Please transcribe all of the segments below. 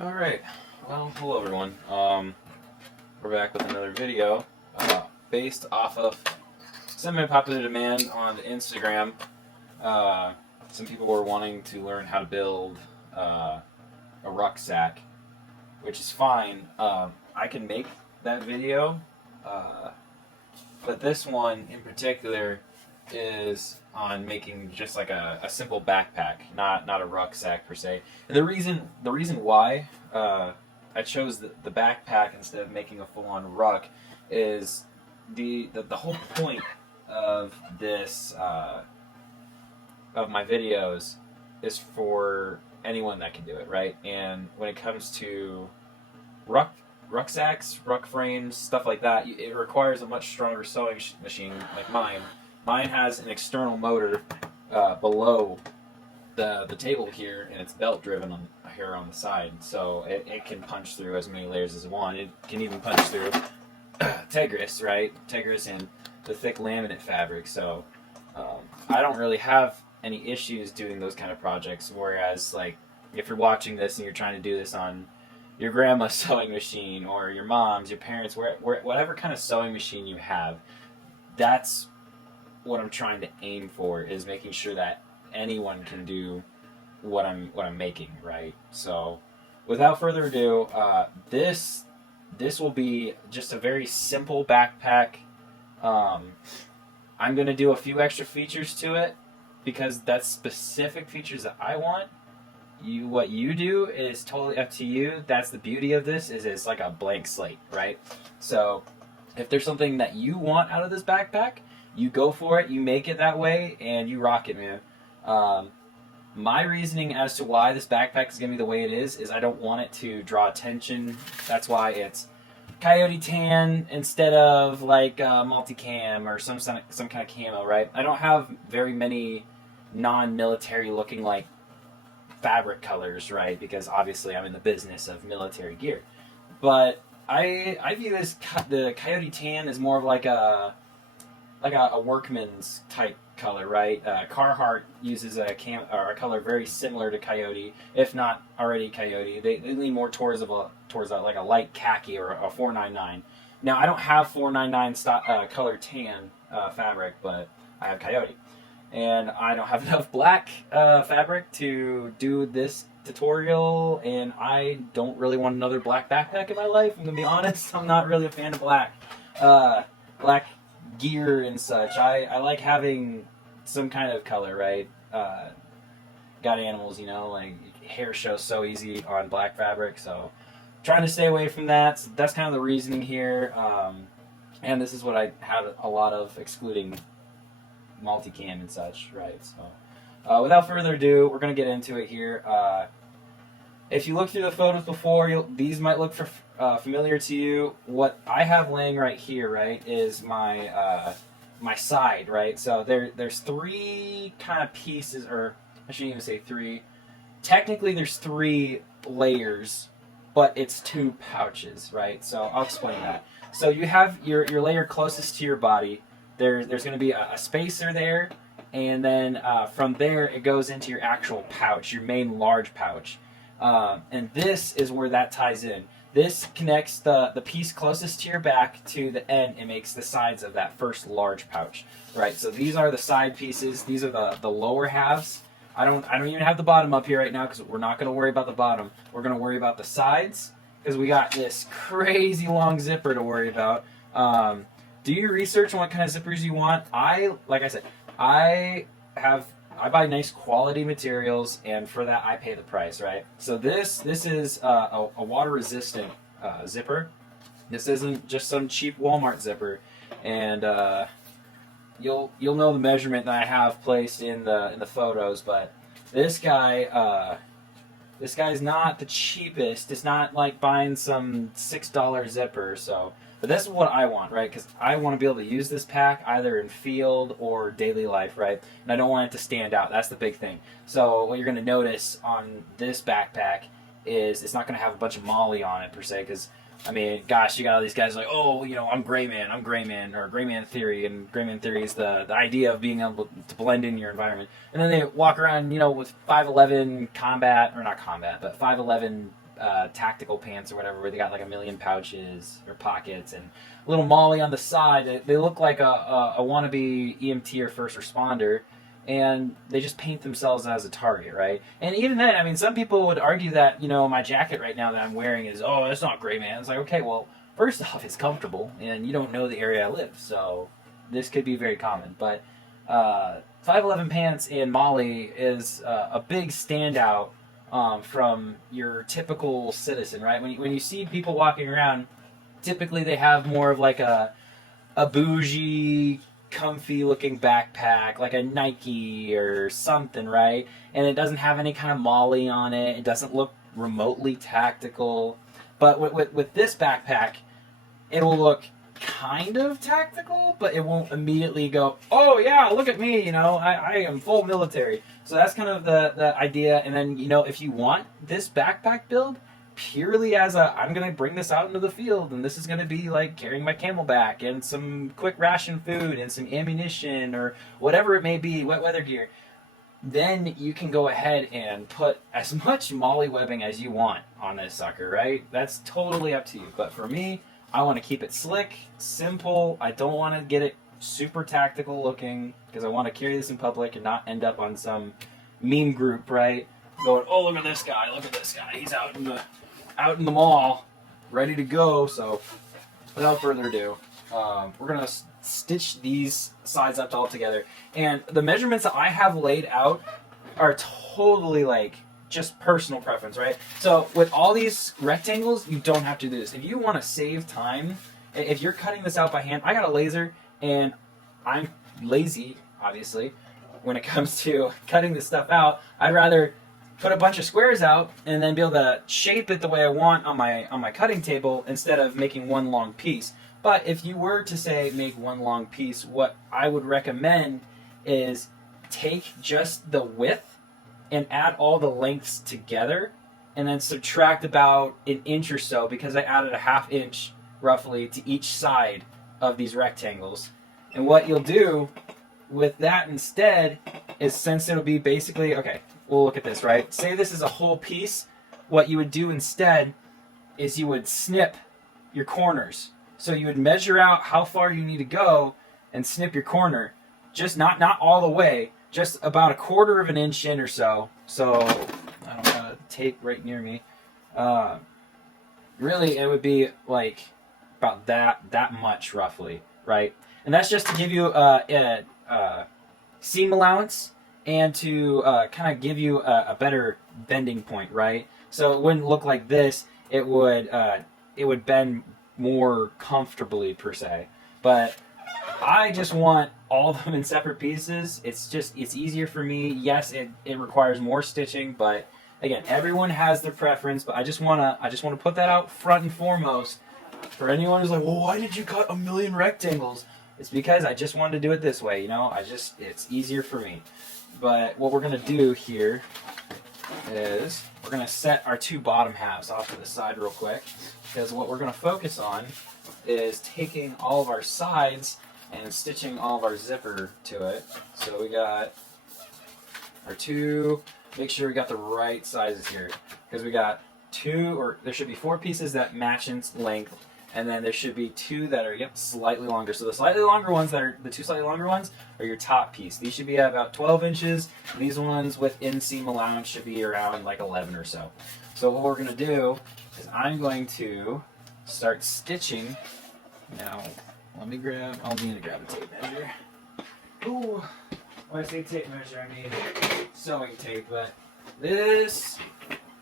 Alright, well, hello everyone. We're back with another video based off of semi-popular demand on Instagram. Some people were wanting to learn how to build a rucksack, which is fine. I can make that video, but this one in particular is on making just like a simple backpack, not a rucksack per se. And the reason why I chose the backpack instead of making a full-on ruck is the whole point of this of my videos is for anyone that can do it, right? And when it comes to rucksacks, ruck frames, stuff like that, it requires a much stronger sewing machine like mine. Mine has an external motor below the table here, and it's belt driven here on the side, so it can punch through as many layers as it wants. It can even punch through Tegris, right? Tegris and the thick laminate fabric. So I don't really have any issues doing those kind of projects. Whereas, like, if you're watching this and you're trying to do this on your grandma's sewing machine or your mom's, your parents, whatever kind of sewing machine you have, that's what I'm trying to aim for, is making sure that anyone can do what I'm making, right? So, without further ado, this will be just a very simple backpack. I'm gonna do a few extra features to it because that's specific features that I want. What you do is totally up to you. That's the beauty of this, is it's like a blank slate, right? So, if there's something that you want out of this backpack, you go for it, you make it that way, and you rock it, man. My reasoning as to why this backpack is going to be the way it is I don't want it to draw attention. That's why it's coyote tan instead of like multicam or some kind of camo, right? I don't have very many non-military looking like fabric colors, right? Because obviously I'm in the business of military gear. But I view the coyote tan as more of like a workman's type color, right? Carhartt uses a color very similar to coyote, if not already coyote. They lean more towards like a light khaki or a 499. Now I don't have 499 color tan fabric, but I have coyote, and I don't have enough black fabric to do this tutorial, and I don't really want another black backpack in my life. I'm gonna be honest. I'm not really a fan of black. Black gear and such. I like having some kind of color, right? Got animals, you know, like hair shows so easy on black fabric, so trying to stay away from that. So that's kind of the reasoning here. And this is what I had a lot of, excluding multicam and such, right? So without further ado, we're going to get into it here. If you look through the photos before, these might look familiar to you. What I have laying right here, right, is my my side, right? So there's three kind of pieces, or I shouldn't even say three. Technically, there's three layers, but it's two pouches, right? So I'll explain that. So you have your layer closest to your body. There's going to be a spacer there, and then from there it goes into your actual pouch, your main large pouch. And this is where that ties in. This connects the piece closest to your back to the end and makes the sides of that first large pouch, right? So these are the side pieces. These are the lower halves. I don't even have the bottom up here right now because we're not going to worry about the bottom. We're going to worry about the sides because we got this crazy long zipper to worry about. Do your research on what kind of zippers you want. Like I said, I buy nice quality materials, and for that I pay the price, right? So this is a water resistant zipper. This isn't just some cheap Walmart zipper, and you'll know the measurement that I have placed in the photos. But this guy's not the cheapest. It's not like buying some $6 zipper. So. But this is what I want, right? Because I want to be able to use this pack either in field or daily life, right? And I don't want it to stand out. That's the big thing. So what you're going to notice on this backpack is it's not going to have a bunch of MOLLE on it per se. Because, I mean, gosh, you got all these guys like, oh, you know, I'm Gray Man, or Gray Man Theory. And Gray Man Theory is the idea of being able to blend in your environment. And then they walk around, you know, with 5'11 combat, or not combat, but 5'11 tactical pants or whatever, where they got like a million pouches or pockets and a little MOLLE on the side. They look like a wannabe EMT or first responder, and they just paint themselves as a target, right? And even then, I mean, some people would argue that, you know, my jacket right now that I'm wearing is, oh, that's not great, man. It's like, okay, well, first off, it's comfortable, and you don't know the area I live, so this could be very common. But 511 pants in MOLLE is a big standout from your typical citizen, right? When you see people walking around, typically they have more of like a bougie, comfy looking backpack, like a Nike or something, right? And it doesn't have any kind of MOLLE on it. It doesn't look remotely tactical. But with this backpack, it'll look kind of tactical, but it won't immediately go, oh yeah, look at me, you know, I am full military. So that's kind of the idea. And then, you know, if you want this backpack build purely as I'm going to bring this out into the field, and this is going to be like carrying my camelback and some quick ration food and some ammunition or whatever it may be, wet weather gear, then you can go ahead and put as much MOLLE webbing as you want on this sucker, right? That's totally up to you. But for me, I want to keep it slick, simple. I don't want to get it super tactical looking because I want to carry this in public and not end up on some meme group, right? Going, oh, look at this guy, look at this guy. He's out in the mall, ready to go. So without further ado, we're going to stitch these sides up all together. And the measurements that I have laid out are totally like just personal preference, right? So with all these rectangles, you don't have to do this. If you want to save time, if you're cutting this out by hand, I got a laser and I'm lazy, obviously, when it comes to cutting this stuff out. I'd rather put a bunch of squares out and then be able to shape it the way I want on my cutting table instead of making one long piece. But if you were to say make one long piece, what I would recommend is take just the width and add all the lengths together and then subtract about an inch or so, because I added a ½ inch roughly to each side of these rectangles. And what you'll do with that instead is, since it'll be basically, okay, we'll look at this, right? Say this is a whole piece. What you would do instead is you would snip your corners. So you would measure out how far you need to go and snip your corner. Just not all the way, just about 1/4 of an inch in or so. So I don't have a tape right near me. Really, it would be like about that much roughly, right? And that's just to give you a seam allowance and to kind of give you a better bending point, right? So it wouldn't look like this. It would bend more comfortably per se. But I just want all of them in separate pieces. It's easier for me. Yes, it requires more stitching, but again, everyone has their preference. But I just wanna put that out front and foremost for anyone who's like, well, why did you cut a million rectangles? It's because I just wanted to do it this way, you know. It's easier for me. But what we're gonna do here is we're gonna set our two bottom halves off to the side real quick, because what we're gonna focus on is taking all of our sides and stitching all of our zipper to it. So we got our two, make sure we got the right sizes here, because we got there should be 4 pieces that match in length, and then there should be 2 that are, slightly longer. So the slightly longer ones the 2 slightly longer ones are your top piece. These should be at about 12 inches. These ones with inseam allowance should be around like 11 or so. So what we're gonna do is I'm going to start stitching. Now, I'll need to grab a tape measure. Ooh, when I say tape measure, I mean sewing tape, but this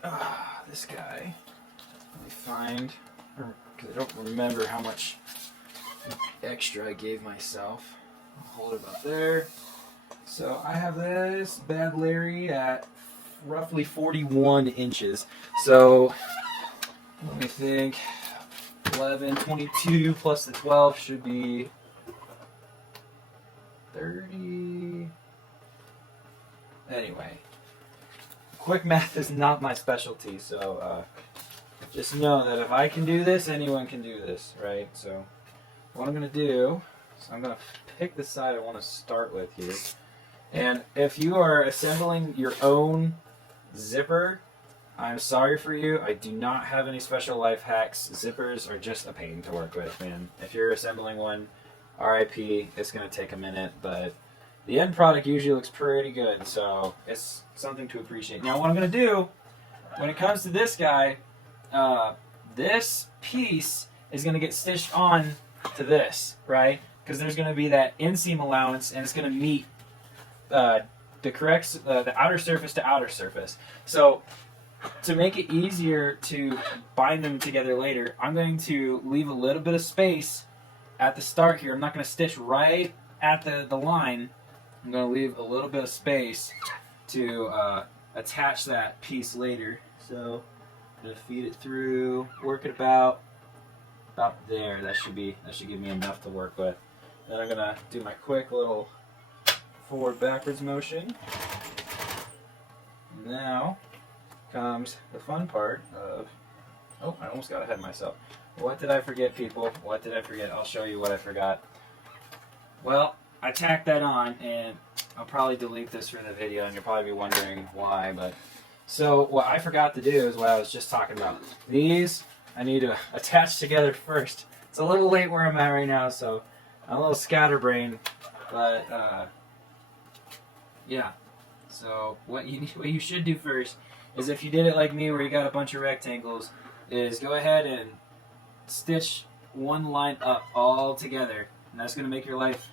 guy, let me find, because I don't remember how much extra I gave myself. I'll hold it about there. So I have this Bad Larry at roughly 41 inches. So let me think. 11, 22 plus the 12 should be 30. Anyway, quick math is not my specialty, so just know that if I can do this, anyone can do this, right? So what I'm going to do is I'm going to pick the side I want to start with here. And if you are assembling your own zipper, I'm sorry for you. I do not have any special life hacks. Zippers are just a pain to work with, man. If you're assembling one, RIP, it's going to take a minute, but the end product usually looks pretty good, so it's something to appreciate. Now, what I'm going to do, when it comes to this guy, this piece is going to get stitched on to this, right? Because there's going to be that inseam allowance, and it's going to meet the outer surface to outer surface. So to make it easier to bind them together later, I'm going to leave a little bit of space at the start here. I'm not going to stitch right at the line. I'm going to leave a little bit of space to attach that piece later. So I'm going to feed it through, work it about there. That should give me enough to work with. Then I'm going to do my quick little forward-backwards motion. Now comes the fun part of... Oh, I almost got ahead of myself. What did I forget, people? What did I forget? I'll show you what I forgot. Well, I tacked that on, and I'll probably delete this from the video, and you'll probably be wondering why, but... So, what I forgot to do is what I was just talking about. These, I need to attach together first. It's a little late where I'm at right now, so I'm a little scatterbrained, but, yeah. So what you should do first is, if you did it like me where you got a bunch of rectangles, is go ahead and stitch one line up all together, and that's going to make your life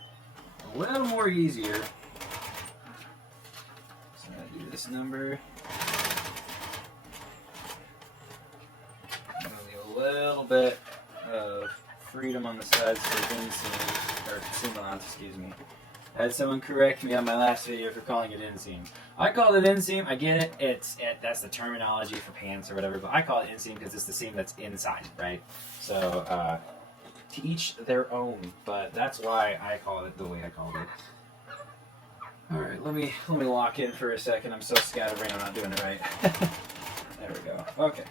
a little more easier. So I do this number. I'm going to leave a little bit of freedom on the sides for inseam, or seam allowance, excuse me. I had someone correct me on my last video for calling it inseam. I called it inseam. I get it. That's the terminology for pants or whatever, but I call it inseam because it's the seam that's inside, right? So to each their own, but that's why I call it the way I called it. All right, let me lock in for a second. I'm so scatterbrained, I'm not doing it right. There we go. Okay.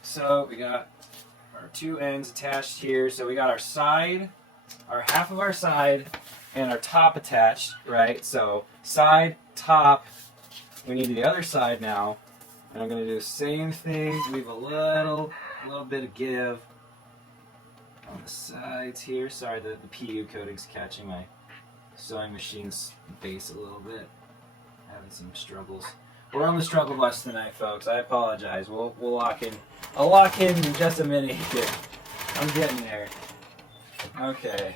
So we got our two ends attached here. So we got our side, our half of our side, and our top attached, right? So side, top, we need the other side now. And I'm gonna do the same thing, leave a little bit of give on the sides here. Sorry, the PU coating's catching my sewing machine's base a little bit. Having some struggles. We're on the struggle bus tonight, folks. I apologize. We'll lock in. I'll lock in just a minute here. I'm getting there. Okay.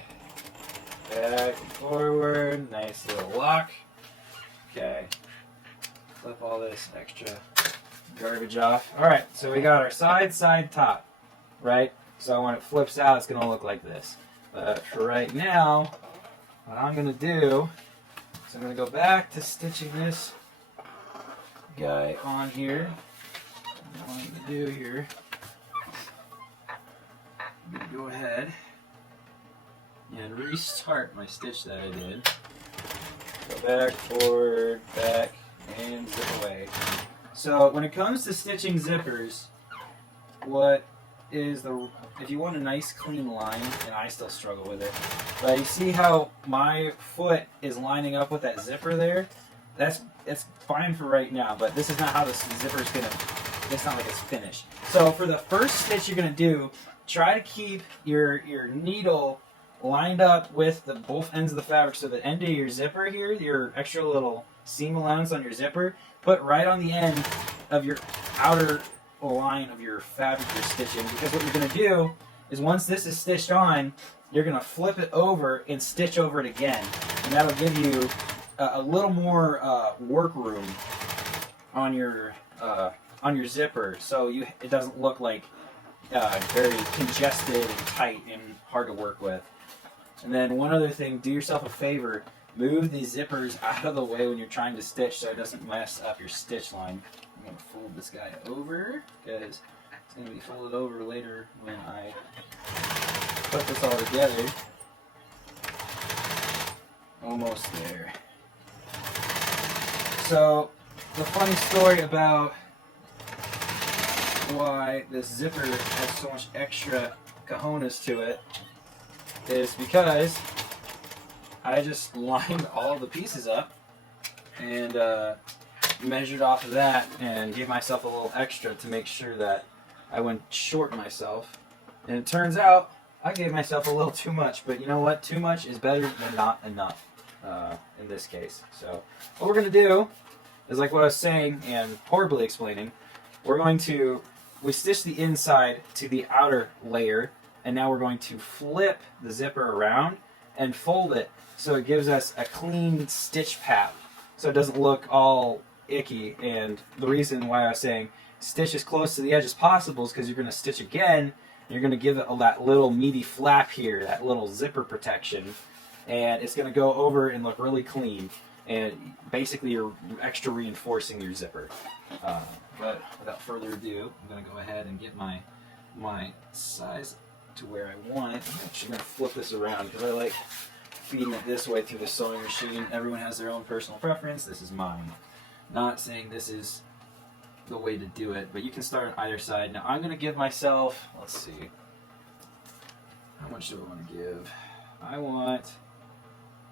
Back and forward, nice little lock. Okay, flip all this extra garbage off. All right, so we got our side, top, right? So when it flips out, it's gonna look like this. But for right now, what I'm gonna do is I'm gonna go back to stitching this guy on here. What I'm gonna do here, I'm gonna go ahead and restart my stitch that I did. Go back, forward, back, and zip away. So when it comes to stitching zippers, if you want a nice clean line, and I still struggle with it, but you see how my foot is lining up with that zipper there? It's fine for right now, but this is not how the zipper's gonna, it's not like it's finished. So for the first stitch you're gonna do, try to keep your needle lined up with both ends of the fabric, so the end of your zipper here, your extra little seam allowance on your zipper, put right on the end of your outer line of your fabric you're stitching, because what you're going to do is once this is stitched on, you're going to flip it over and stitch over it again, and that'll give you a little more work room on your zipper, so it doesn't look like very congested and tight and hard to work with. And then one other thing, do yourself a favor, move the zippers out of the way when you're trying to stitch so it doesn't mess up your stitch line. I'm going to fold this guy over because it's going to be folded over later when I put this all together. Almost there. So the funny story about why this zipper has so much extra cojones to it is because I just lined all the pieces up and measured off of that and gave myself a little extra to make sure that I wouldn't short myself. And it turns out I gave myself a little too much, but you know what? Too much is better than not enough in this case. So what we're going to do is like what I was saying and horribly explaining. We stitch the inside to the outer layer, and now we're going to flip the zipper around and fold it so it gives us a clean stitch path so it doesn't look all icky. And the reason why I was saying stitch as close to the edge as possible is because you're going to stitch again. You're going to give it that little meaty flap here, that little zipper protection, and it's going to go over and look really clean. And basically you're extra reinforcing your zipper. But without further ado, I'm going to go ahead and get my size to where I want it. I'm actually going to flip this around because I like feeding it this way through the sewing machine. Everyone has their own personal preference. This is mine. Not saying this is the way to do it, but you can start on either side. Now I'm going to give myself, let's see, how much do I want to give?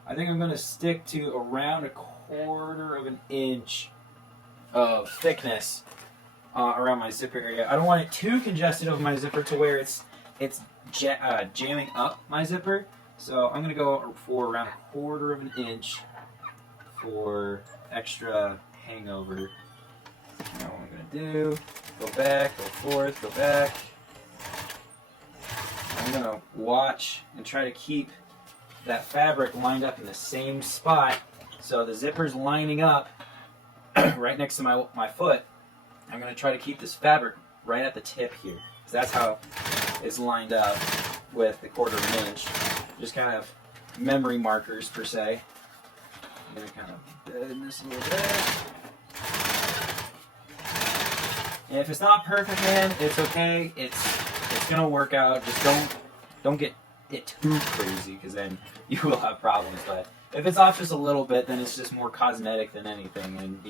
I think I'm going to stick to around 1/4 of an inch of thickness around my zipper area. I don't want it too congested over my zipper to where it's jamming up my zipper. So I'm going to go for around 1/4 of an inch for extra hangover. Now what I'm going to do, go back, go forth, go back. I'm going to watch and try to keep that fabric lined up in the same spot so the zipper's lining up right next to my foot. I'm going to try to keep this fabric right at the tip here, because that's how it's lined up with the 1/4 of an inch. Just kind of memory markers per se. I'm going to kind of bend this a little bit. And if it's not perfect, man, it's okay. It's going to work out. Just don't get it too crazy, because then you will have problems. But if it's off just a little bit, then it's just more cosmetic than anything, and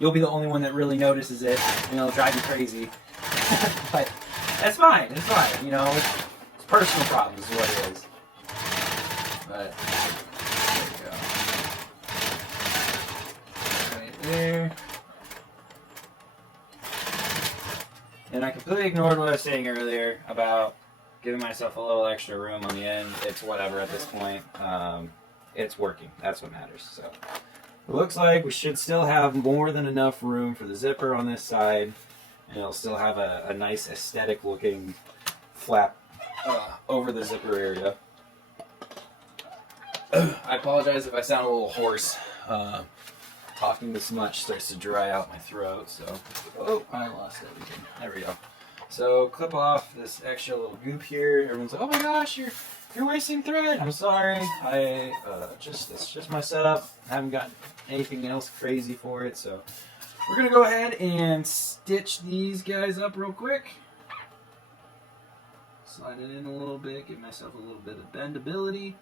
you'll be the only one that really notices it, and it'll drive you crazy. But that's fine. It's fine. You know, it's personal problems is what it is. But there we go. Right there. And I completely ignored what I was saying earlier about giving myself a little extra room on the end. It's whatever at this point. It's working. That's what matters. So it looks like we should still have more than enough room for the zipper on this side, and it'll still have a nice aesthetic looking flap over the zipper area. I apologize if I sound a little hoarse. Talking this much starts to dry out my throat, so... Oh, I lost everything. There we go. So, clip off this extra little goop here. Everyone's like, oh my gosh, you're wasting thread. I'm sorry. It's just my setup. I haven't got anything else crazy for it, so... We're gonna go ahead and stitch these guys up real quick. Slide it in a little bit, give myself a little bit of bendability.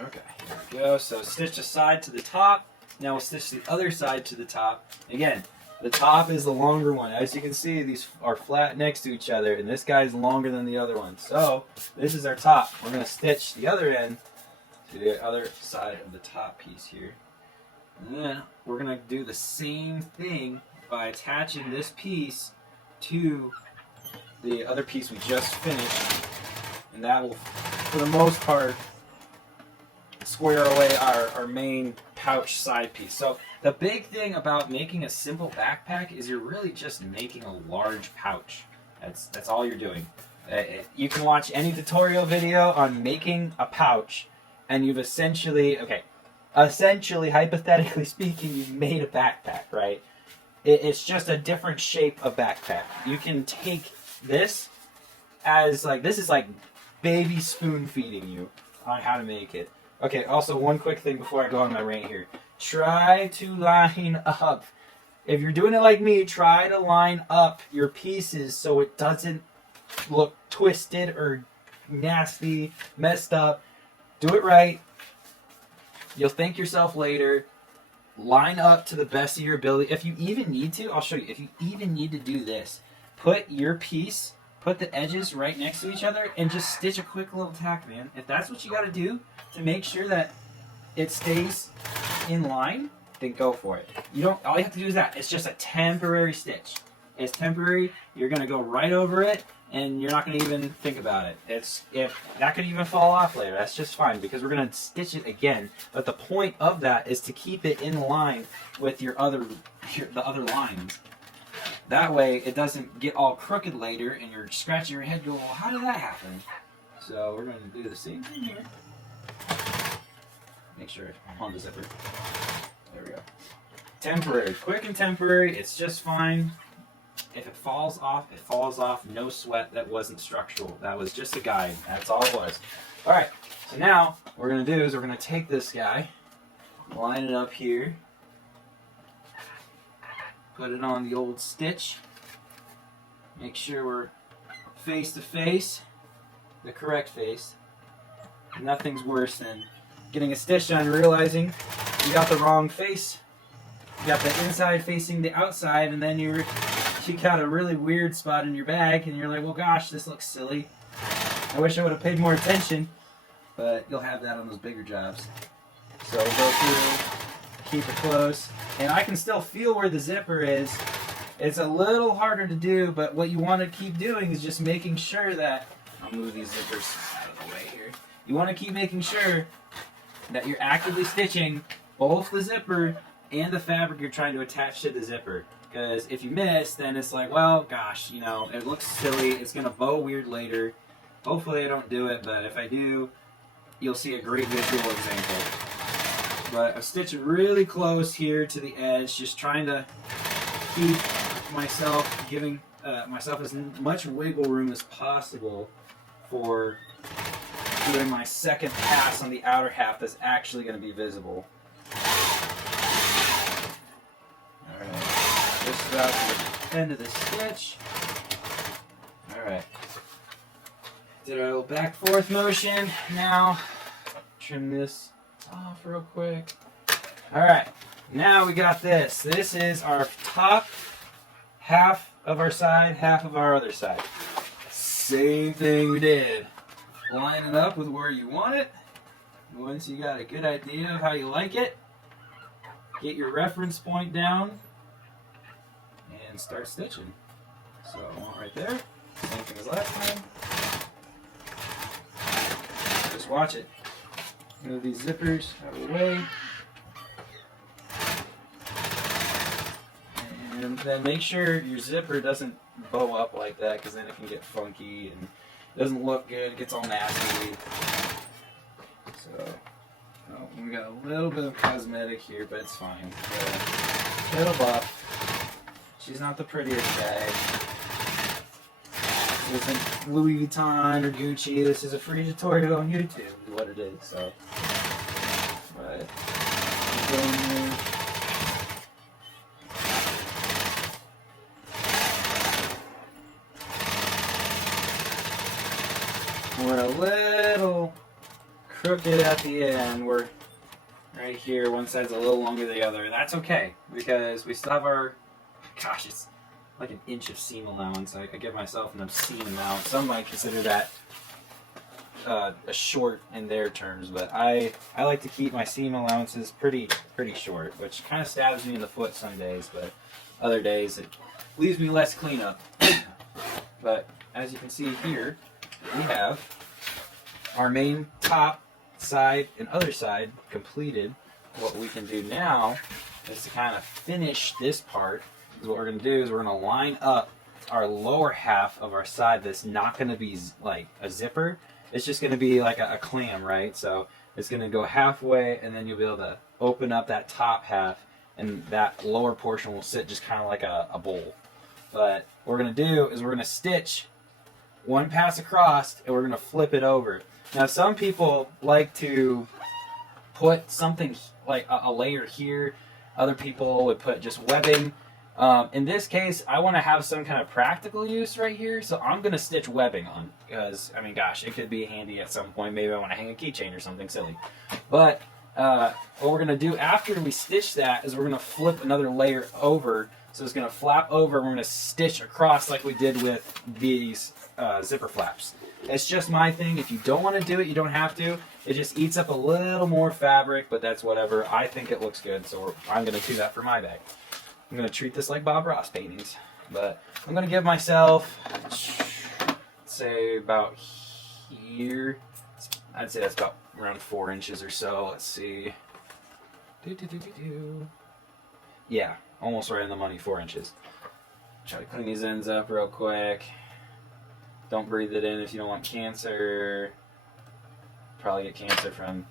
Okay, here we go. So stitch the side to the top. Now we'll stitch the other side to the top. Again, the top is the longer one. As you can see, these are flat next to each other, and this guy is longer than the other one. So this is our top. We're going to stitch the other end to the other side of the top piece here. And then we're going to do the same thing by attaching this piece to the other piece we just finished. And that will, for the most part, square away our main pouch side piece. So the big thing about making a simple backpack is you're really just making a large pouch. That's all you're doing. You can watch any tutorial video on making a pouch, and you've essentially, hypothetically speaking, you've made a backpack, right? It's just a different shape of backpack. You can take this as this is like baby spoon feeding you on how to make it. Okay, also one quick thing before I go on my rant here. Try to line up. If you're doing it like me, try to line up your pieces so it doesn't look twisted or nasty, messed up. Do it right. You'll thank yourself later. Line up to the best of your ability. If you even need to, I'll show you. If you even need to do this, put your piece put the edges right next to each other and just stitch a quick little tack, man. If that's what you got to do to make sure that it stays in line, then go for it. You don't. All you have to do is that. It's just a temporary stitch. It's temporary. You're gonna go right over it, and you're not gonna even think about it. If that could even fall off later, that's just fine because we're gonna stitch it again. But the point of that is to keep it in line with the other lines. That way, it doesn't get all crooked later, and you're scratching your head going, "Well, how did that happen?" So we're gonna do the same thing here. Make sure I'm on the zipper. There we go. Temporary, quick and temporary. It's just fine. If it falls off, it falls off. No sweat. That wasn't structural. That was just a guide. That's all it was. All right. So now what we're gonna do is we're gonna take this guy, line it up here, put it on the old stitch. Make sure we're face to face, the correct face. Nothing's worse than getting a stitch on, realizing you got the wrong face. You got the inside facing the outside, and then you got a really weird spot in your bag, and you're like, well, gosh, this looks silly. I wish I would have paid more attention, but you'll have that on those bigger jobs. So we'll go through, keep it close, and I can still feel where the zipper is. It's a little harder to do, but what you want to keep doing is just making sure that, I'll move these zippers out of the way here. You want to keep making sure that you're actively stitching both the zipper and the fabric you're trying to attach to the zipper. Because if you miss, then it's like, well, gosh, you know, it looks silly. It's going to bow weird later. Hopefully I don't do it, but if I do, you'll see a great visual example. But I'm stitching really close here to the edge, just trying to keep myself, giving myself as much wiggle room as possible for doing my second pass on the outer half that's actually going to be visible. Alright, just about to the end of the stitch. Alright. Did a little back forth motion. Now, trim this off real quick. Alright, now we got this. This is our top half of our side, half of our other side. Same thing we did. Line it up with where you want it. Once you got a good idea of how you like it, get your reference point down and start stitching. So one right there, same thing as last time. Just watch it. Move these zippers out of the way. And then make sure your zipper doesn't bow up like that, because then it can get funky and it doesn't look good. It gets all nasty. So, we got a little bit of cosmetic here, but it's fine. So, Kettle Buff. She's not the prettiest bag. This isn't Louis Vuitton or Gucci. This is a free tutorial on YouTube, is what it is. So, but go in here. We're a little crooked at the end. We're right here. One side's a little longer than the other. That's okay, because we still have our, gosh, it's like an inch of seam allowance. I give myself an obscene amount. Some might consider that a short in their terms, but I like to keep my seam allowances pretty short, which kind of stabs me in the foot some days, but other days it leaves me less cleanup. But as you can see here, we have our main top, side, and other side completed. What we can do now is to kind of finish this part. Is what we're going to do is we're going to line up our lower half of our side that's not going to be like a zipper. It's just going to be like a clam, right? So it's going to go halfway, and then you'll be able to open up that top half, and that lower portion will sit just kind of like a bowl. But what we're going to do is we're going to stitch one pass across, and we're going to flip it over. Now, some people like to put something like a layer here. Other people would put just webbing. In this case, I want to have some kind of practical use right here, so I'm going to stitch webbing on, because, I mean, gosh, it could be handy at some point. Maybe I want to hang a keychain or something silly. But what we're going to do after we stitch that is we're going to flip another layer over So it's going to flap over. We're going to stitch across like we did with these zipper flaps. It's just my thing. If you don't want to do it, you don't have to. It just eats up a little more fabric, but that's whatever. I think it looks good, so I'm going to do that for my bag. I'm going to treat this like Bob Ross paintings. But I'm going to give myself, say, about here. I'd say that's about around 4 inches or so. Let's see. Yeah, almost right in the money, 4 inches. Try to clean these ends up real quick. Don't breathe it in if you don't want cancer. Probably get cancer from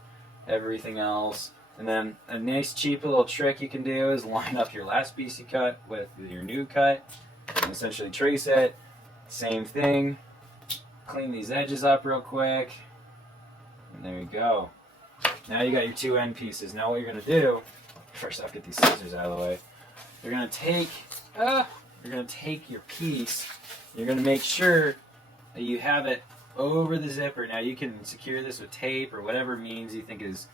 everything else. And then a nice cheap little trick you can do is line up your last piece you cut with your new cut and essentially trace it. Same thing. Clean these edges up real quick. And there you go. Now you got your 2 end pieces. Now what you're going to do, first off, get these scissors out of the way. You're going to take your piece. You're going to make sure that you have it over the zipper. Now you can secure this with tape or whatever means you think is,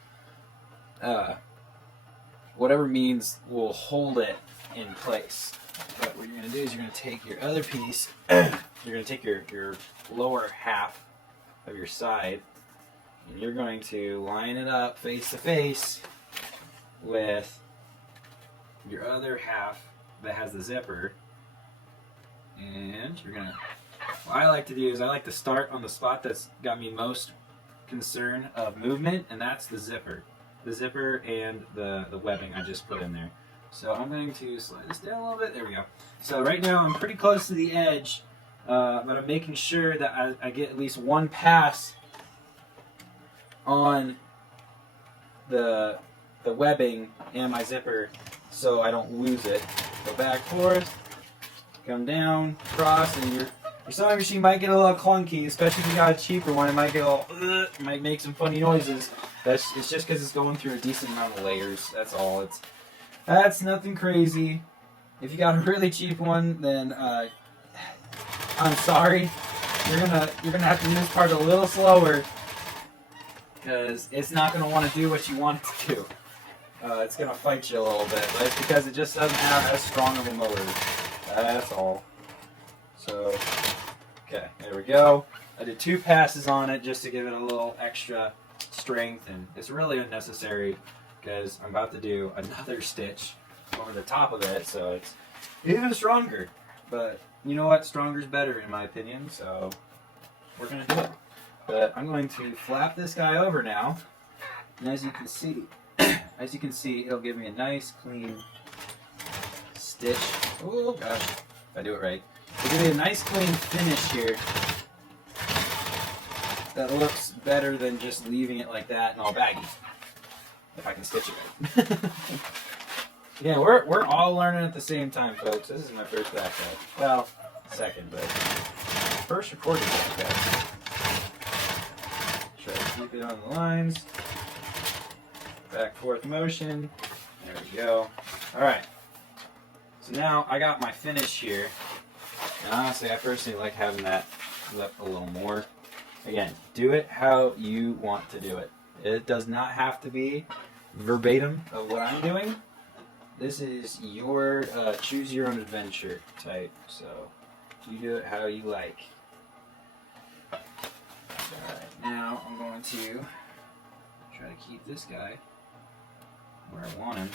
whatever means will hold it in place. But what you're going to do is you're going to take your other piece, you're going to take your lower half of your side, and you're going to line it up face to face with your other half that has the zipper. And you're going to, what I like to do is I like to start on the spot that's got me most concern of movement, and that's the zipper. The zipper and the webbing I just put in there. So I'm going to slide this down a little bit. There we go. So right now I'm pretty close to the edge, but I'm making sure that I get at least one pass on the webbing and my zipper so I don't lose it. Go back, forth, come down, cross, and your sewing machine might get a little clunky, especially if you got a cheaper one. It might get all, might make some funny noises. It's just because it's going through a decent amount of layers. That's all. That's nothing crazy. If you got a really cheap one, then I'm sorry. You're gonna have to do this part a little slower because it's not gonna want to do what you want it to do. It's gonna fight you a little bit, but it's because it just doesn't have as strong of a motor. That's all. So, okay, there we go. I did 2 passes on it just to give it a little extra strength, and it's really unnecessary because I'm about to do another stitch over the top of it, so it's even stronger. But you know what? Stronger is better in my opinion, so we're gonna do it. But I'm going to flap this guy over now, and as you can see, it'll give me a nice clean stitch. Oh gosh, if I do it right, it'll give me a nice clean finish here. That looks better than just leaving it like that and all baggy. If I can stitch it right. Yeah, we're all learning at the same time, folks. This is my first backpack. Well, second, but first recording backpack. Try to keep it on the lines. Back forth motion. There we go. Alright. So now I got my finish here. And honestly, I personally like having that left a little more. Again, do it how you want to do it. It does not have to be verbatim of what I'm doing. This is your choose your own adventure type, so you do it how you like. Alright, now I'm going to try to keep this guy where I want him.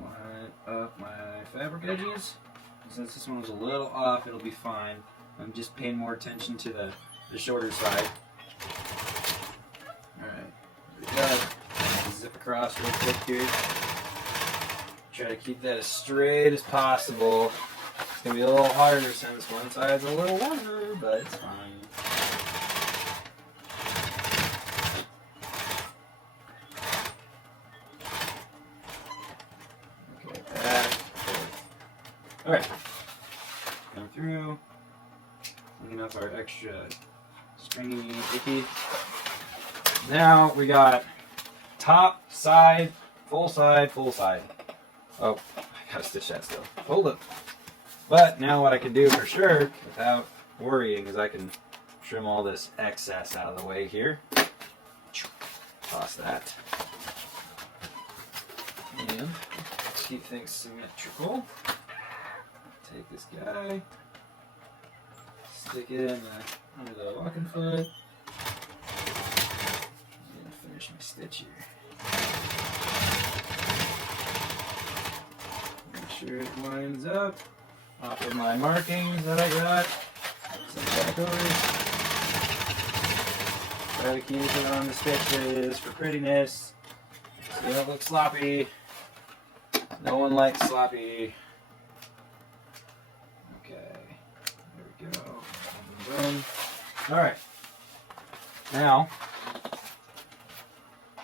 Line up my fabric edges. Since this one was a little off, it'll be fine. I'm just paying more attention to the shorter side. Alright, there we go. Zip across real quick here. Try to keep that as straight as possible. It's going to be a little harder since one side's a little longer, but it's fine. Okay, back, forth. Alright. Come through. Clean up our extra stringy icky. Now we got top, side, full side, full side. Oh, I gotta stitch that still. Hold up. But now what I can do for sure, without worrying, is I can trim all this excess out of the way here. Toss that. And keep things symmetrical. Take this guy, stick it in under the locking foot, and finish my stitch here. Make sure it lines up off of my markings that I got. Some back overs. Try to keep it on the stitches for prettiness, so you don't look sloppy. No one likes sloppy. Okay, there we go. Boom. All right. Now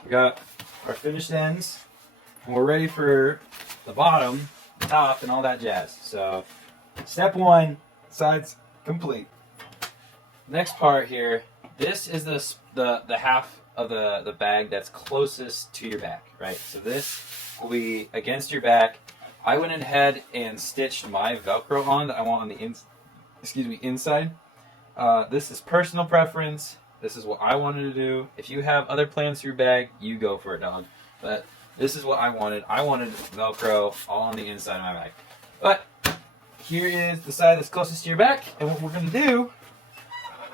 we got our finished ends, and we're ready for the bottom, the top, and all that jazz. So, step one, sides complete. Next part here. This is the half of the bag that's closest to your back, right? So this will be against your back. I went ahead and stitched my Velcro on that I want on the inside. This is personal preference. This is what I wanted to do. If you have other plans for your bag, you go for it, dog. But this is what I wanted. I wanted Velcro all on the inside of my bag. But here is the side that's closest to your back, and what we're going to do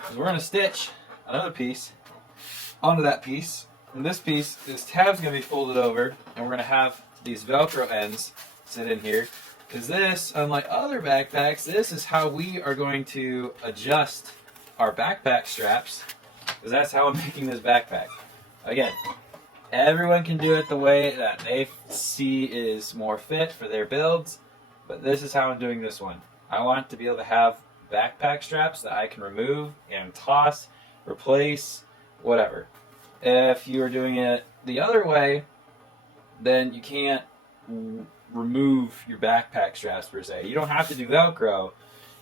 is we're going to stitch another piece onto that piece. And this piece, this tab's going to be folded over, and we're going to have these Velcro ends sit in here. Because this, unlike other backpacks, this is how we are going to adjust our backpack straps. Because that's how I'm making this backpack. Again, everyone can do it the way that they see is more fit for their builds. But this is how I'm doing this one. I want to be able to have backpack straps that I can remove and toss, replace, whatever. If you are doing it the other way, then you can't remove your backpack straps per se. You don't have to do Velcro.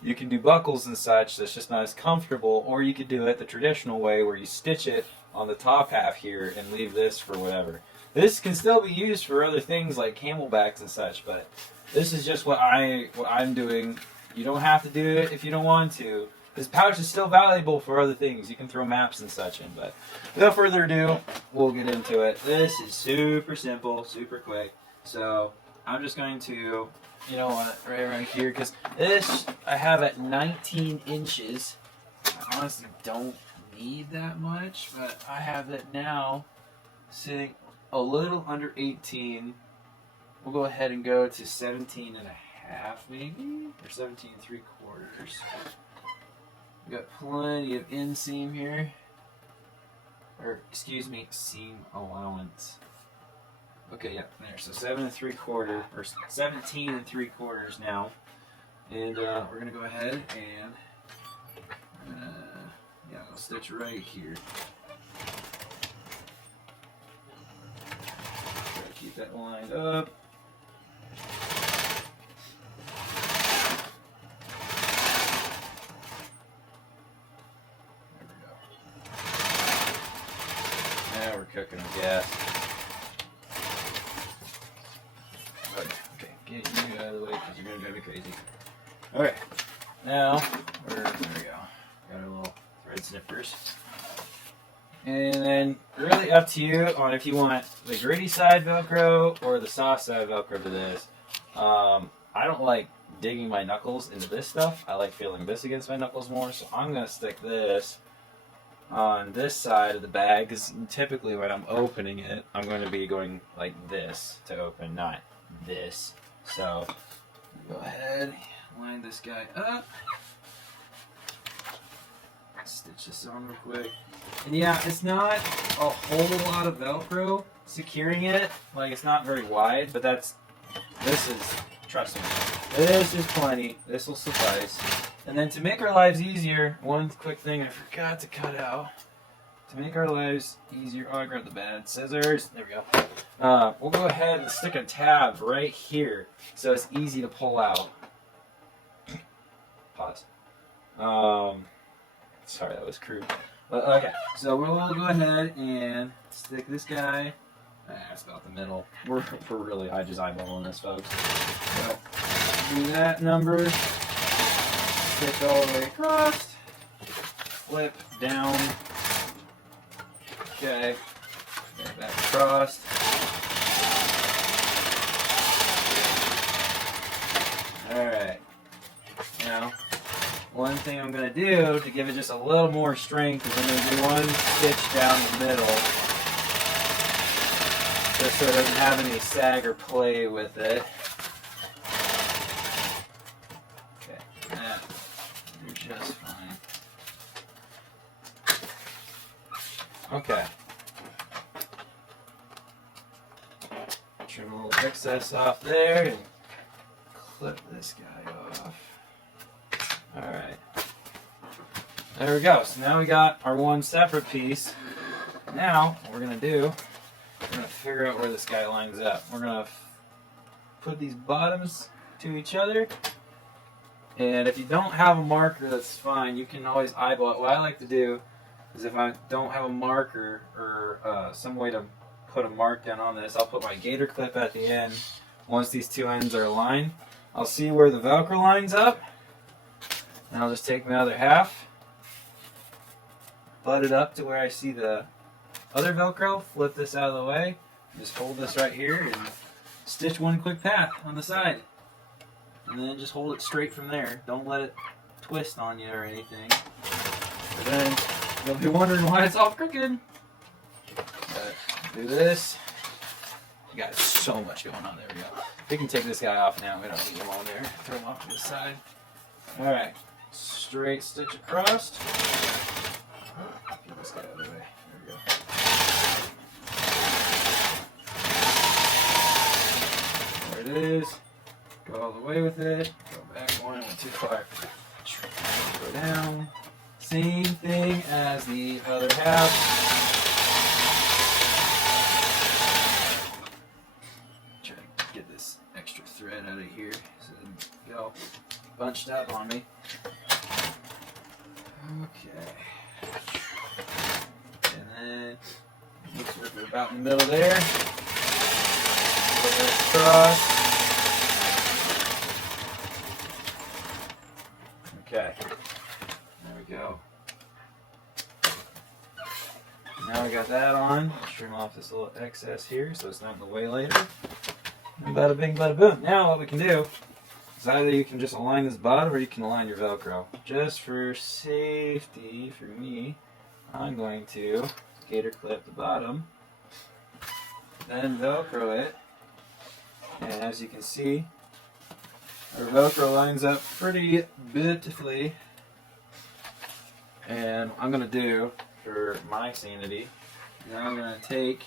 You can do buckles and such. That's just not as comfortable. Or you could do it the traditional way where you stitch it on the top half here and leave this for whatever. This can still be used for other things like camelbacks and such, but this is just what I'm doing. You don't have to do it if you don't want to. This pouch is still valuable for other things. You can throw maps and such in, but without further ado, we'll get into it. This is super simple, super quick. So I'm just going to, you know what, right around here, because this I have at 19 inches. I honestly don't need that much, but I have it now sitting a little under 18. We'll go ahead and go to 17 and a half maybe, or 17 and 3/4. We got plenty of inseam here, or excuse me, seam allowance. Okay, yeah, there. So 7 3/4, or 17 3/4 now, and we're gonna go ahead and yeah, I'll stitch right here. Try to keep that lined up. Now we're cooking with gas. Okay, get you out of the way because you're gonna drive me crazy. Okay, now there we go. Got our little thread snippers. And then really up to you on if you want the gritty side Velcro or the soft side Velcro to this. I don't like digging my knuckles into this stuff. I like feeling this against my knuckles more, so I'm gonna stick this on this side of the bag, because typically when I'm opening it, I'm going to be going like this to open, not this. So go ahead, line this guy up, stitch this on real quick. And yeah, it's not a whole lot of Velcro securing it, like it's not very wide, but this is, trust me, this is plenty. This will suffice. And then to make our lives easier, one quick thing I forgot to cut out. To make our lives easier, oh, I grabbed the bad scissors. There we go. We'll go ahead and stick a tab right here so it's easy to pull out. Pause. Sorry, that was crude. But, okay, so we'll go ahead and stick this guy. That's about the middle. We're really just eyeballing this, folks. So, do that number. Stitch all the way across, flip down, okay, get back across, one thing I'm going to do to give it just a little more strength is I'm going to do one stitch down the middle, just so it doesn't have any sag or play with it. Okay, that, you're just fine. Okay. Trim a little excess off there and clip this guy off. Alright. There we go. So now we got our one separate piece. Now, what we're going to do, we're going to figure out where this guy lines up. We're going to put these bottoms to each other. And if you don't have a marker, that's fine. You can always eyeball it. What I like to do is if I don't have a marker or some way to put a mark down on this, I'll put my gator clip at the end. Once these two ends are aligned, I'll see where the Velcro lines up. And I'll just take my other half, butt it up to where I see the other Velcro, flip this out of the way, just hold this right here and stitch one quick path on the side. And then just hold it straight from there. Don't let it twist on you or anything. But then you'll be wondering why it's all crooked. But do this. You got so much going on. There we go. We can take this guy off now. We don't need him on there. Throw him off to the side. Alright. Straight stitch across. Get this guy out of the way. There we go. There it is. Go all the way with it. Go back one, went too far. Go down. Same thing as the other half. Try to get this extra thread out of here so it doesn't get all bunched up on me. Okay. And then looks like we're about in the middle there. Put this across. Okay. There we go. Now we got that on. Trim off this little excess here so it's not in the way later. And bada bing, bada boom. Now what we can do is either you can just align this bottom or you can align your Velcro. Just for safety for me, I'm going to gator clip the bottom, then Velcro it, and as you can see, our Velcro lines up pretty beautifully. And I'm going to do, for my sanity, now I'm going to take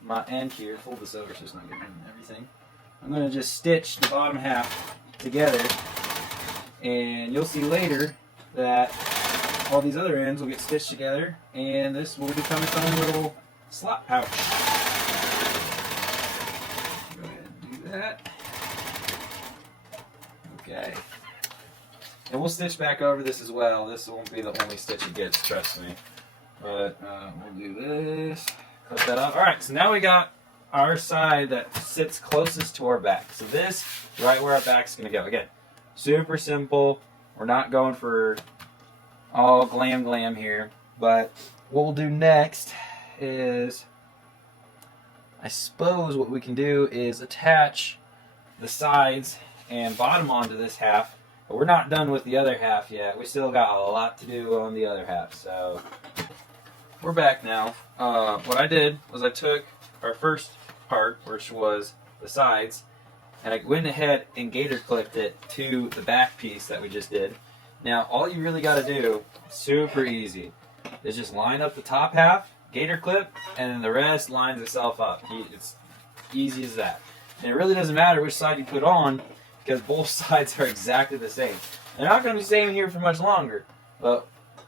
my end here, fold this over so it's not getting in everything. I'm going to just stitch the bottom half together, and you'll see later that all these other ends will get stitched together, and this will become its own little slot pouch. Go ahead and do that. Okay. And we'll stitch back over this as well. This won't be the only stitch it gets, trust me. But we'll do this. Clip that up. Alright, so now we got our side that sits closest to our back. So this, right where our back's going to go. Again, super simple. We're not going for all glam here. But what we'll do next is, I suppose what we can do is attach the sides and bottom onto this half. But we're not done with the other half yet. We still got a lot to do on the other half. So we're back now. What I did was I took our first part, which was the sides, and I went ahead and gator clipped it to the back piece that we just did. Now all you really got to do, super easy, is just line up the top half, gator clip, and then the rest lines itself up. It's easy as that. And it really doesn't matter which side you put on, because both sides are exactly the same. They're not going to be staying here for much longer, but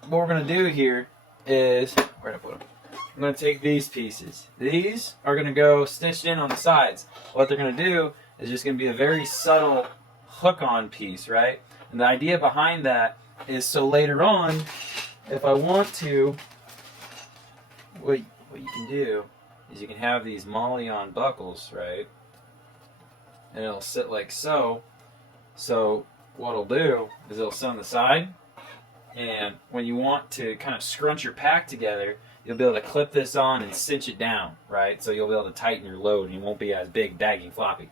what we're going to do here is, where'd I put them? I'm going to take these pieces. These are going to go stitched in on the sides. What they're going to do is just going to be a very subtle hook-on piece, right? And the idea behind that is so later on, if I want to, what you can do is you can have these MOLLE on buckles, right? And it'll sit like so. So what it'll do is it'll sit on the side, and when you want to kind of scrunch your pack together, you'll be able to clip this on and cinch it down, right? So you'll be able to tighten your load and you won't be as big, baggy, floppy.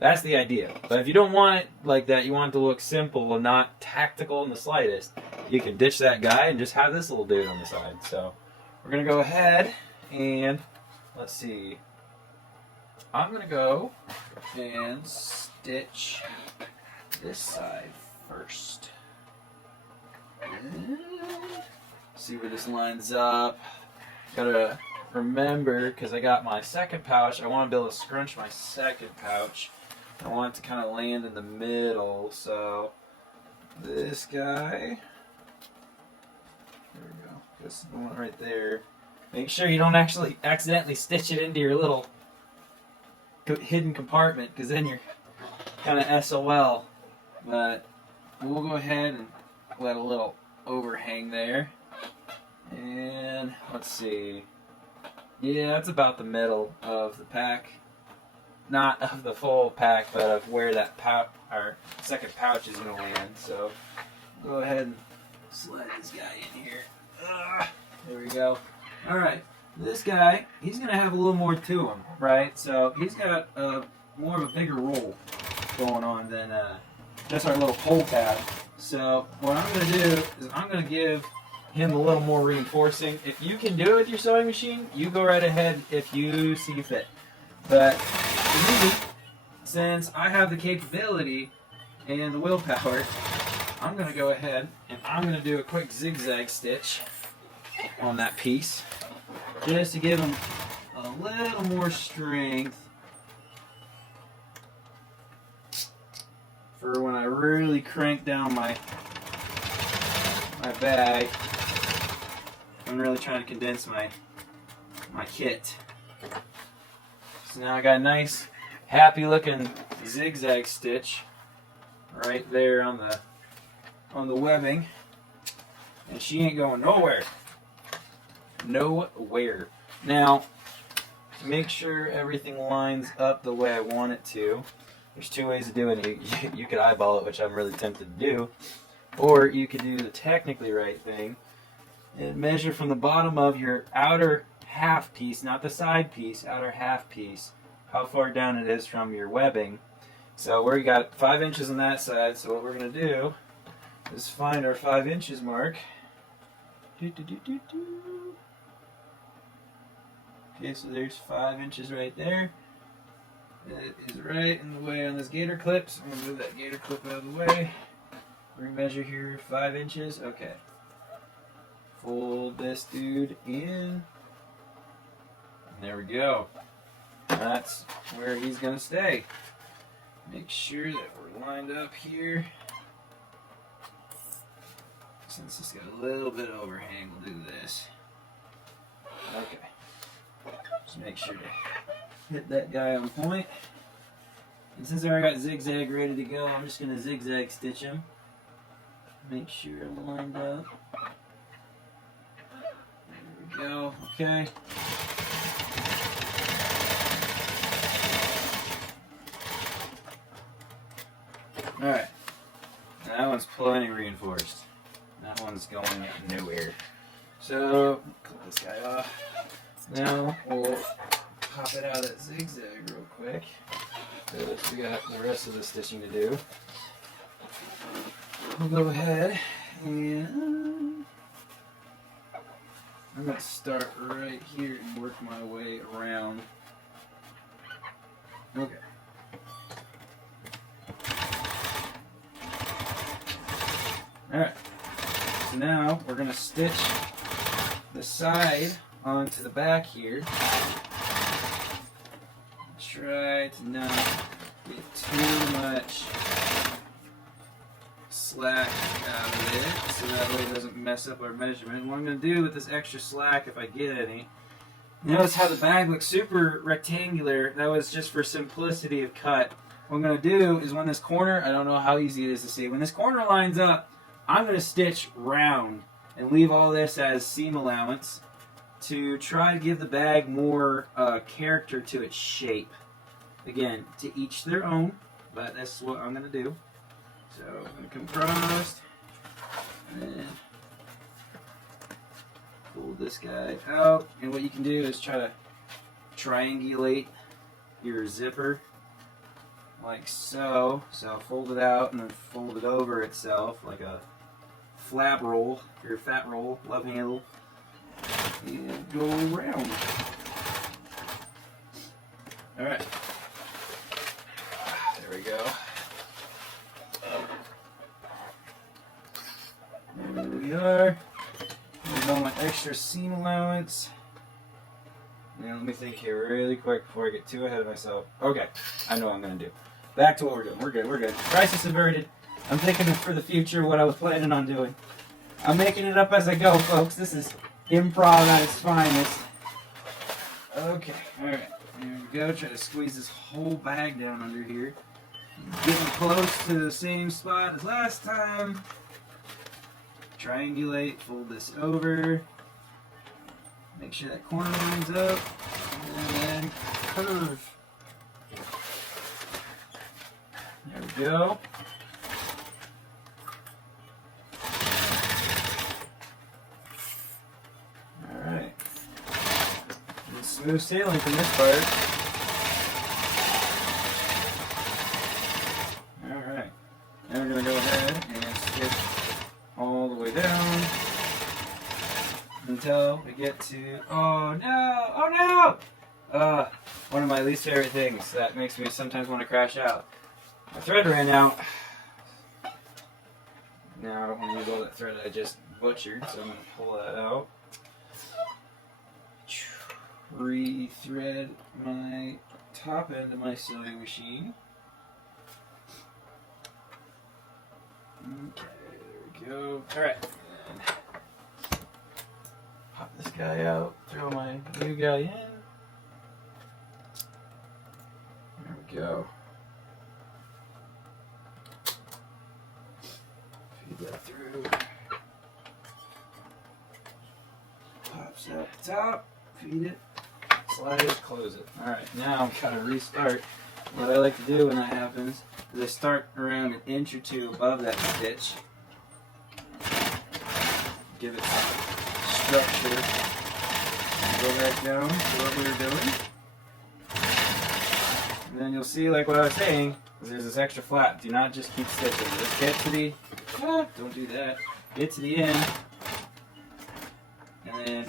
That's the idea. But if you don't want it like that, you want it to look simple and not tactical in the slightest, you can ditch that guy and just have this little dude on the side. So we're going to go ahead and, let's see, I'm going to go and stitch this side first. And see where this lines up. Gotta remember, because I got my second pouch, I want to be able to scrunch my second pouch. I want it to kind of land in the middle, so this guy, there we go, this one right there. Make sure you don't actually accidentally stitch it into your little hidden compartment, because then you're kind of SOL. But we'll go ahead and let a little overhang there. And let's see. Yeah, that's about the middle of the pack. Not of the full pack, but of where that our second pouch is going to land. So go ahead and slide this guy in here. There we go. All right. This guy, he's going to have a little more to him, right? So he's got more of a bigger roll going on than just our little pull tab. So what I'm going to do is I'm going to give him a little more reinforcing. If you can do it with your sewing machine, you go right ahead if you see fit. But for me, since I have the capability and the willpower, I'm going to go ahead and I'm going to do a quick zigzag stitch on that piece just to give him a little more strength for when I really crank down my bag. I'm really trying to condense my kit. So now I got a nice, happy looking zigzag stitch right there on the webbing, and she ain't going nowhere. Nowhere. Now, to make sure everything lines up the way I want it to, there's two ways of doing it. You could eyeball it, which I'm really tempted to do, or you could do the technically right thing and measure from the bottom of your outer half piece, not the side piece, outer half piece, how far down it is from your webbing. So we got 5 inches on that side, so what we're going to do is find our 5 inches mark. Okay, so there's 5 inches right there. It is right in the way on this gator clip, so I'm going to move that gator clip out of the way. We're going to measure here 5 inches. Okay. Fold this dude in. And there we go. That's where he's going to stay. Make sure that we're lined up here. Since it's got a little bit of overhang, we'll do this. Okay. Just make sure to hit that guy on point. And since I already got zigzag ready to go, I'm just going to zigzag stitch him. Make sure I'm lined up. There we go. Okay. Alright. That one's plenty reinforced. That one's going nowhere. So, pull this guy off. Now, we'll pop it out of that zigzag real quick. So we got the rest of the stitching to do. We'll go ahead and I'm going to start right here and work my way around. Okay. Alright, so now we're going to stitch the side onto the back here. Try to not get too much slack out of it so that way it doesn't mess up our measurement. What I'm going to do with this extra slack, if I get any, notice how the bag looks super rectangular. That was just for simplicity of cut. What I'm going to do is when this corner, I don't know how easy it is to see, when this corner lines up, I'm going to stitch round and leave all this as seam allowance to try to give the bag more character to its shape. Again, to each their own, but that's what I'm going to do. So I'm going to come across and pull this guy out. And what you can do is try to triangulate your zipper like so. So fold it out and then fold it over itself like a flap roll, or fat roll, love handle, and go around. All right, there we go. There we are. Here's all my extra seam allowance. Now let me think here really quick before I get too ahead of myself. Okay, I know what I'm gonna do. Back to what we're doing. We're good, we're good. Crisis averted. I'm thinking for the future what I was planning on doing. I'm making it up as I go, folks. This is improv at its finest. Okay, alright. There we go. Try to squeeze this whole bag down under here. Getting close to the same spot as last time. Triangulate, fold this over. Make sure that corner lines up. And then curve. There we go. Alright. Smooth sailing from this part. Alright. Now we're going to go ahead and stitch all the way down until we get to, oh no, one of my least favorite things that makes me sometimes want to crash out. My thread ran out. Now I don't want to use all that thread I just butchered, so I'm going to pull that out. Re-thread my top end of my sewing machine. Okay, there we go. Alright. Pop this guy out, throw my new guy in. There we go. Feed that through. Pops out the top, feed it, slide it, close it. Alright, now I'm trying to restart. What I like to do when that happens is I start around an inch or two above that stitch. Give it some structure. Go back down to what we were doing. And then you'll see, like what I was saying, is there's this extra flap. Do not just keep stitching. Just get to the, don't do that. Get to the end. And then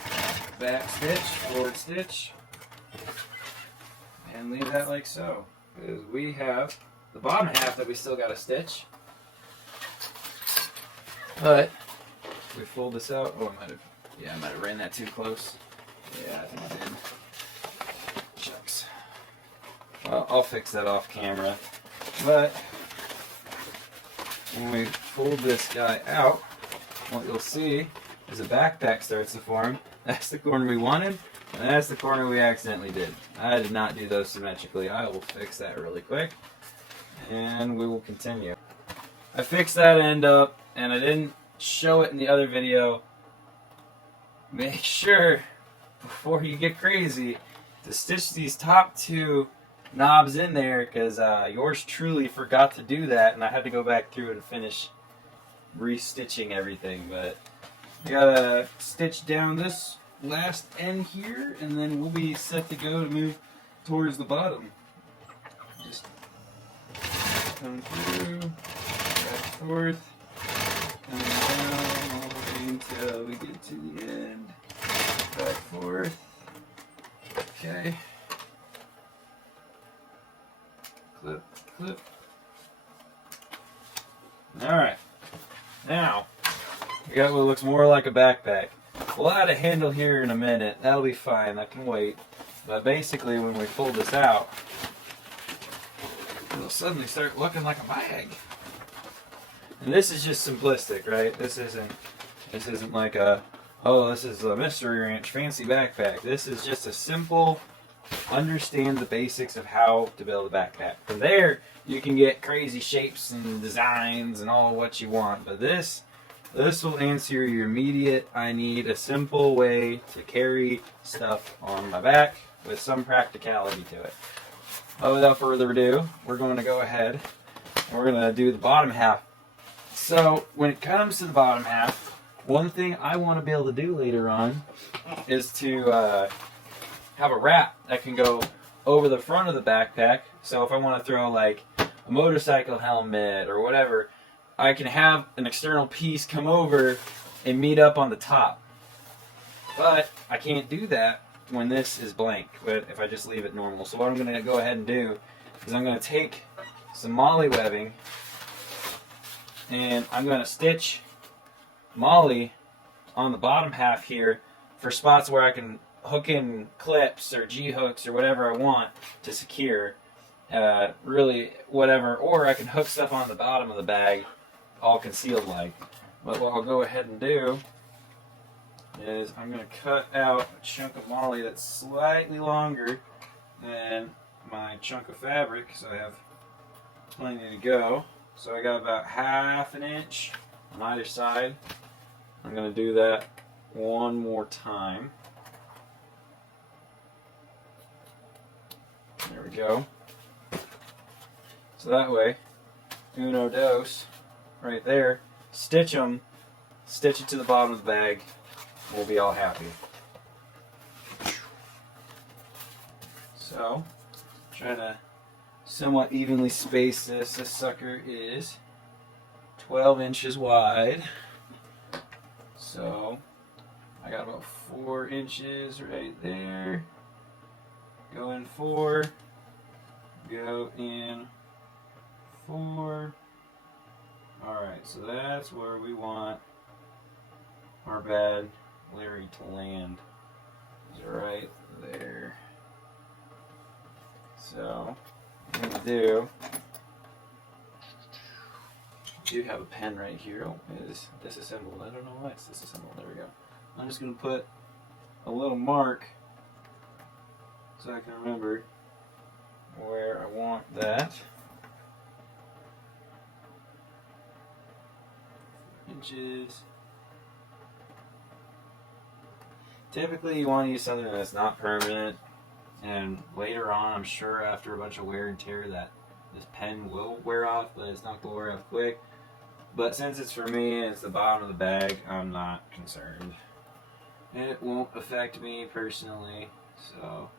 back stitch, forward stitch. And leave that like so. Because we have the bottom half that we still got to stitch. But we fold this out. Oh, I might have ran that too close. Yeah, I think I did. Shucks. Well, I'll fix that off camera. But when we fold this guy out, what you'll see is a backpack starts to form. That's the corner we wanted, and that's the corner we accidentally did. I did not do those symmetrically. I will fix that really quick, and we will continue. I fixed that end up, and I didn't show it in the other video. Make sure, before you get crazy, to stitch these top two knobs in there, because yours truly forgot to do that, and I had to go back through and finish restitching everything. But you gotta stitch down this last end here, and then we'll be set to go to move towards the bottom. Just come through, back forth, and down all the way until we get to the end. Back forth. Okay. Clip, clip. Alright. Now, we got what looks more like a backpack. We'll add a handle here in a minute. That'll be fine. That can wait. But basically, when we fold this out, it'll suddenly start looking like a bag. And this is just simplistic, right? This isn't like a, oh, this is a Mystery Ranch fancy backpack. This is just a simple, understand the basics of how to build a backpack. From there, you can get crazy shapes and designs and all what you want. But this will answer your immediate, I need a simple way to carry stuff on my back with some practicality to it. But without further ado, we're going to go ahead and we're going to do the bottom half. So when it comes to the bottom half, one thing I want to be able to do later on is to have a wrap that can go over the front of the backpack. So if I want to throw like a motorcycle helmet or whatever, I can have an external piece come over and meet up on the top. But I can't do that when this is blank, but if I just leave it normal. So what I'm going to go ahead and do is I'm going to take some MOLLE webbing and I'm going to stitch MOLLE on the bottom half here for spots where I can hook in clips or G-hooks or whatever I want to secure, really whatever, or I can hook stuff on the bottom of the bag all concealed like. But what I'll go ahead and do is I'm going to cut out a chunk of MOLLE that's slightly longer than my chunk of fabric, so I have plenty to go. So I got about 1/2 inch on either side. I'm going to do that one more time. There we go. So that way, uno dos, right there, stitch them, stitch it to the bottom of the bag, we'll be all happy. So, trying to somewhat evenly space this. This sucker is 12 inches wide. So, I got about 4 inches right there. Go in 4. Go in 4. Alright, so that's where we want our bad Larry to land. Is right there. So, what I'm going to do, I do have a pen right here. Oh, it is disassembled. I don't know why it's disassembled. There we go. I'm just going to put a little mark so I can remember where I want that. Inches. Typically you want to use something that's not permanent, and later on I'm sure after a bunch of wear and tear that this pen will wear off, but it's not going to wear off quick. But since it's for me and it's the bottom of the bag, I'm not concerned. It won't affect me personally, so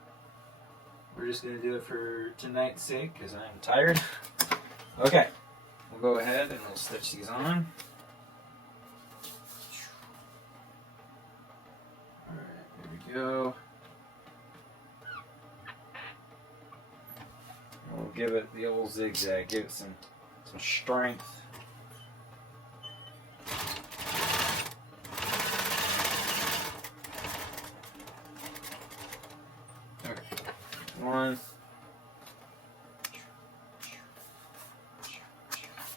we're just going to do it for tonight's sake because I'm tired. Okay, we'll go ahead and we'll stitch these on. Alright, there we go. We'll give it the old zigzag, give it some strength. One.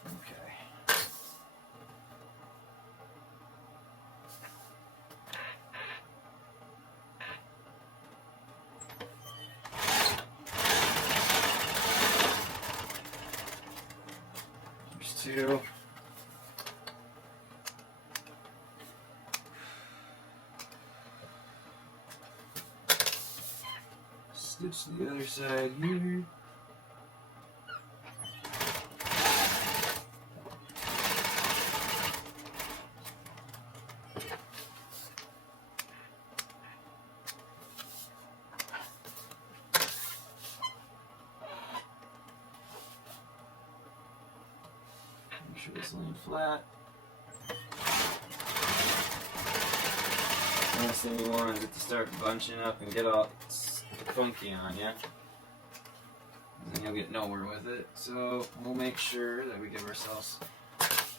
Okay. There's 2. Stitch the other side here. Make sure it's laying flat. Last thing you want is it to start bunching up and get all funky on you. Then you'll get nowhere with it. So we'll make sure that we give ourselves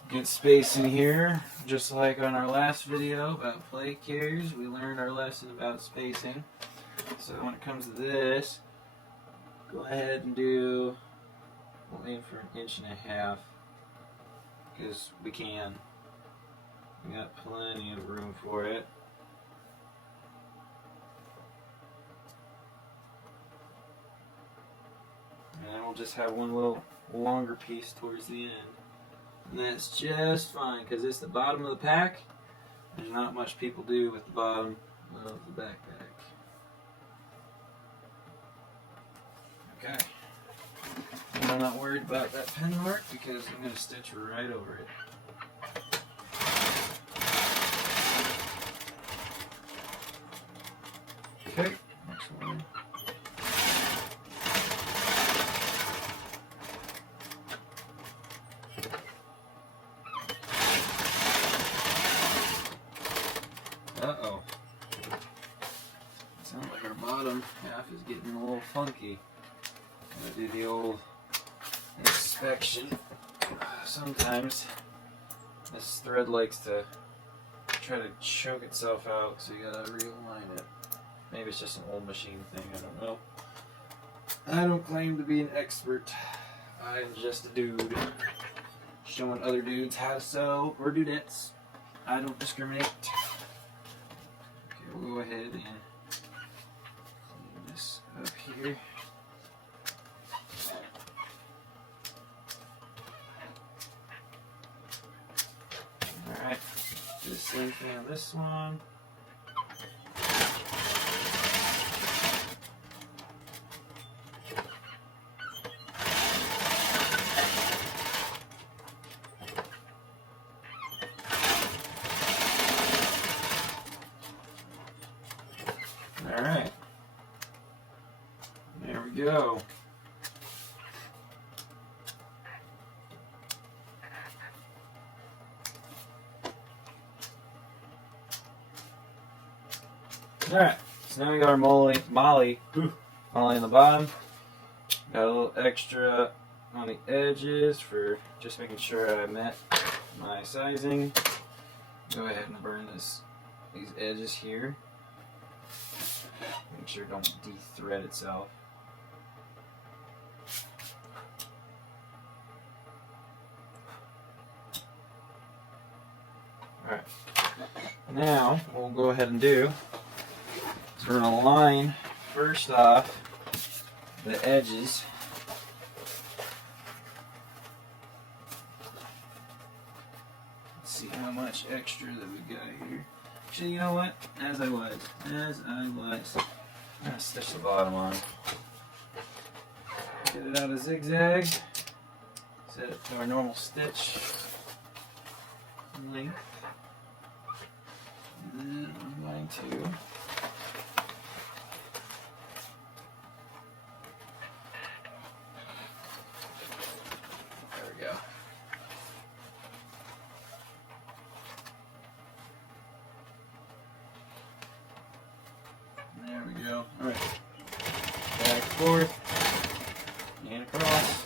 good space in here. Just like on our last video about plate carriers, we learned our lesson about spacing. So when it comes to this, go ahead and we'll aim for 1.5 inches because we can. We got plenty of room for it. And then we'll just have one little longer piece towards the end. And that's just fine because it's the bottom of the pack. There's not much people do with the bottom of the backpack. Okay. And I'm not worried about that pen mark because I'm going to stitch right over it. Okay, next one. Sounds like our bottom half is getting a little funky. I'm gonna do the old inspection. Sometimes this thread likes to try to choke itself out, so you gotta realign it. Maybe it's just an old machine thing, I don't know. I don't claim to be an expert. I'm just a dude showing other dudes how to sew, or dudettes. I don't discriminate. Okay, we'll go ahead and clean this up here. Alright, do the same thing on this one. Alright, there we go. Alright, so now we got our MOLLE on the bottom. Got a little extra on the edges for just making sure I met my sizing. Go ahead and burn these edges here. Make sure it don't de-thread itself. Alright, now what we'll go ahead and do is we're going to line first off the edges. Let's see how much extra that we got here. Actually, you know what? As I was, I'm gonna stitch the bottom on. Get it out of zigzag. Set it to our normal stitch length. And then I'm going to there we go. There we go. Alright. Back, forth, and across.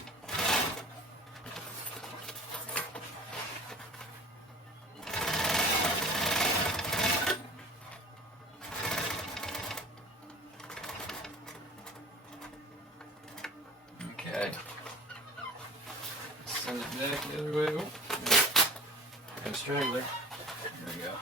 Okay. Send it back the other way. Oh, got a straggler. There we go.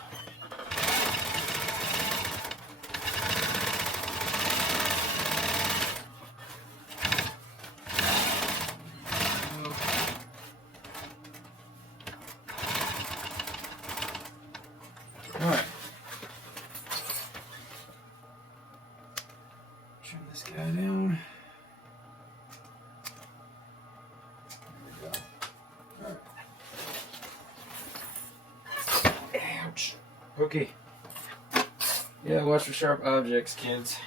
Alright. Trim this guy down. There we go. Alright. Ouch. Okay. Yeah, watch for sharp objects, kids.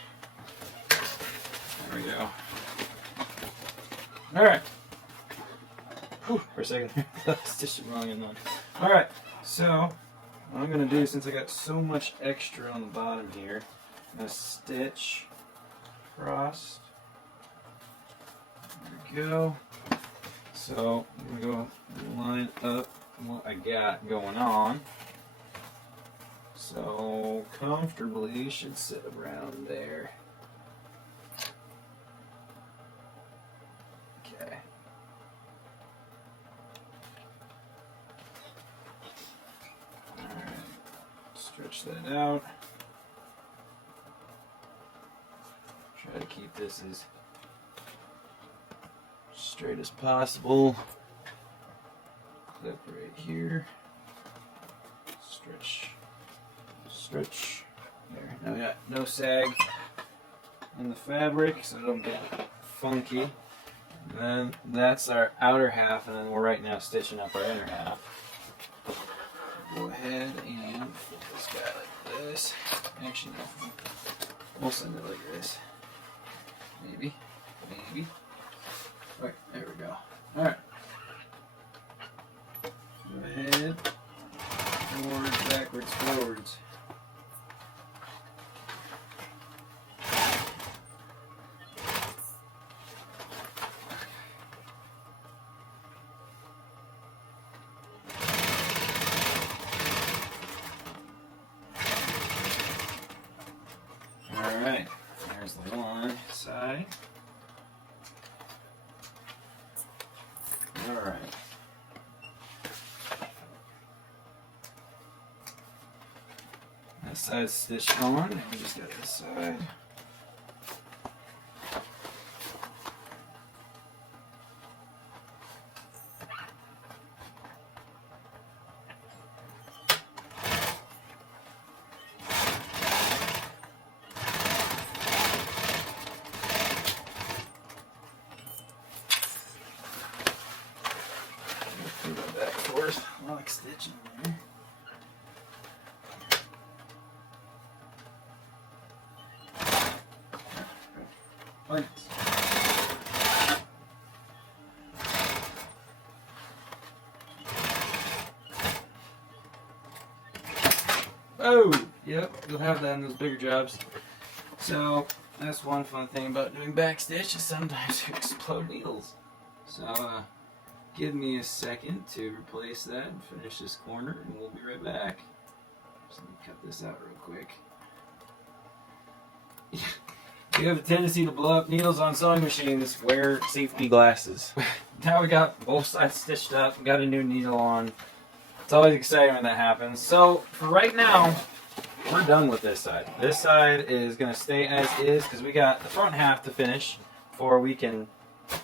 There we go. Alright. For a second, I stitched it wrong in one. Alright, so what I'm going to do, since I got so much extra on the bottom here, I'm going to stitch across. There we go. So I'm going to go line up what I got going on. So comfortably should sit around there. Okay. Stretch that out. Try to keep this as straight as possible. Clip right here. Stretch. Stretch. There. Now we got no sag in the fabric, so it don't get funky. And then that's our outer half, and then we're right now stitching up our inner half. Go ahead and flip this guy like this. Actually, no. We'll send it like this. Maybe. Maybe. Alright, there we go. Alright. Go ahead. Forwards, backwards, forwards. There's the one side. All right. That side's stitched on, and we just got this side. Back and forth, I like stitching there. Right. Oh, yep, you'll have that in those bigger jobs. So that's one fun thing about doing backstitch is sometimes you explode needles. So give me a second to replace that and finish this corner, and we'll be right back. Just let me cut this out real quick. You have a tendency to blow up needles on sewing machines, wear safety glasses. Now we got both sides stitched up, we got a new needle on. It's always exciting when that happens. So for right now, we're done with this side. This side is going to stay as is because we got the front half to finish before we can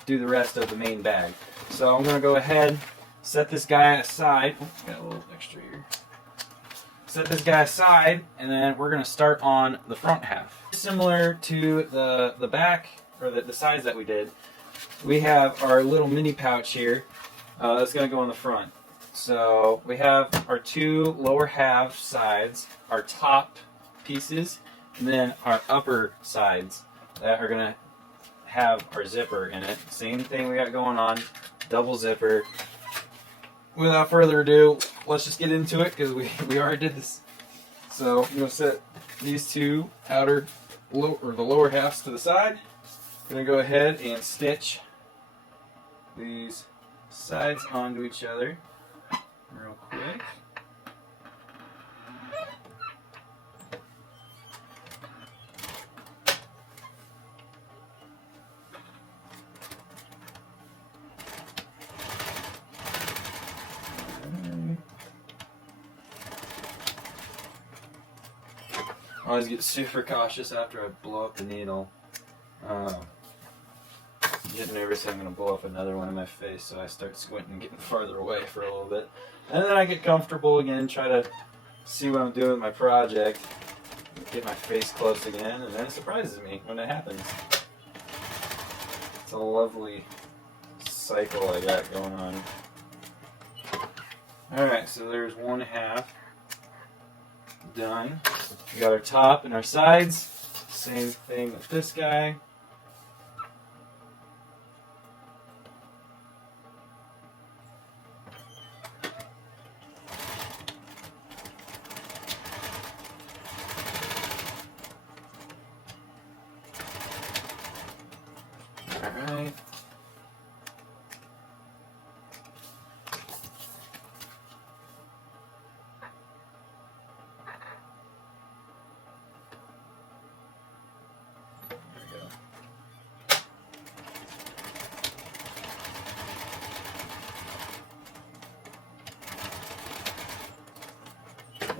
do the rest of the main bag. So I'm going to go ahead, set this guy aside. Oops, got a little extra here. Set this guy aside, and then we're going to start on the front half. Similar to the back, or the sides that we did, we have our little mini pouch here that's going to go on the front. So we have our two lower half sides, our top pieces, and then our upper sides that are going to have our zipper in it. Same thing we got going on, double zipper. Without further ado, let's just get into it because we already did this. So I'm going to set these two the lower halves to the side. I'm going to go ahead and stitch these sides onto each other real quick. I always get super cautious after I blow up the needle. Get nervous I'm going to blow up another one in my face, so I start squinting and getting farther away for a little bit. And then I get comfortable again, try to see what I'm doing with my project, get my face close again, and then it surprises me when it happens. It's a lovely cycle I got going on. Alright, so there's one half done. We got our top and our sides. Same thing with this guy. Alright.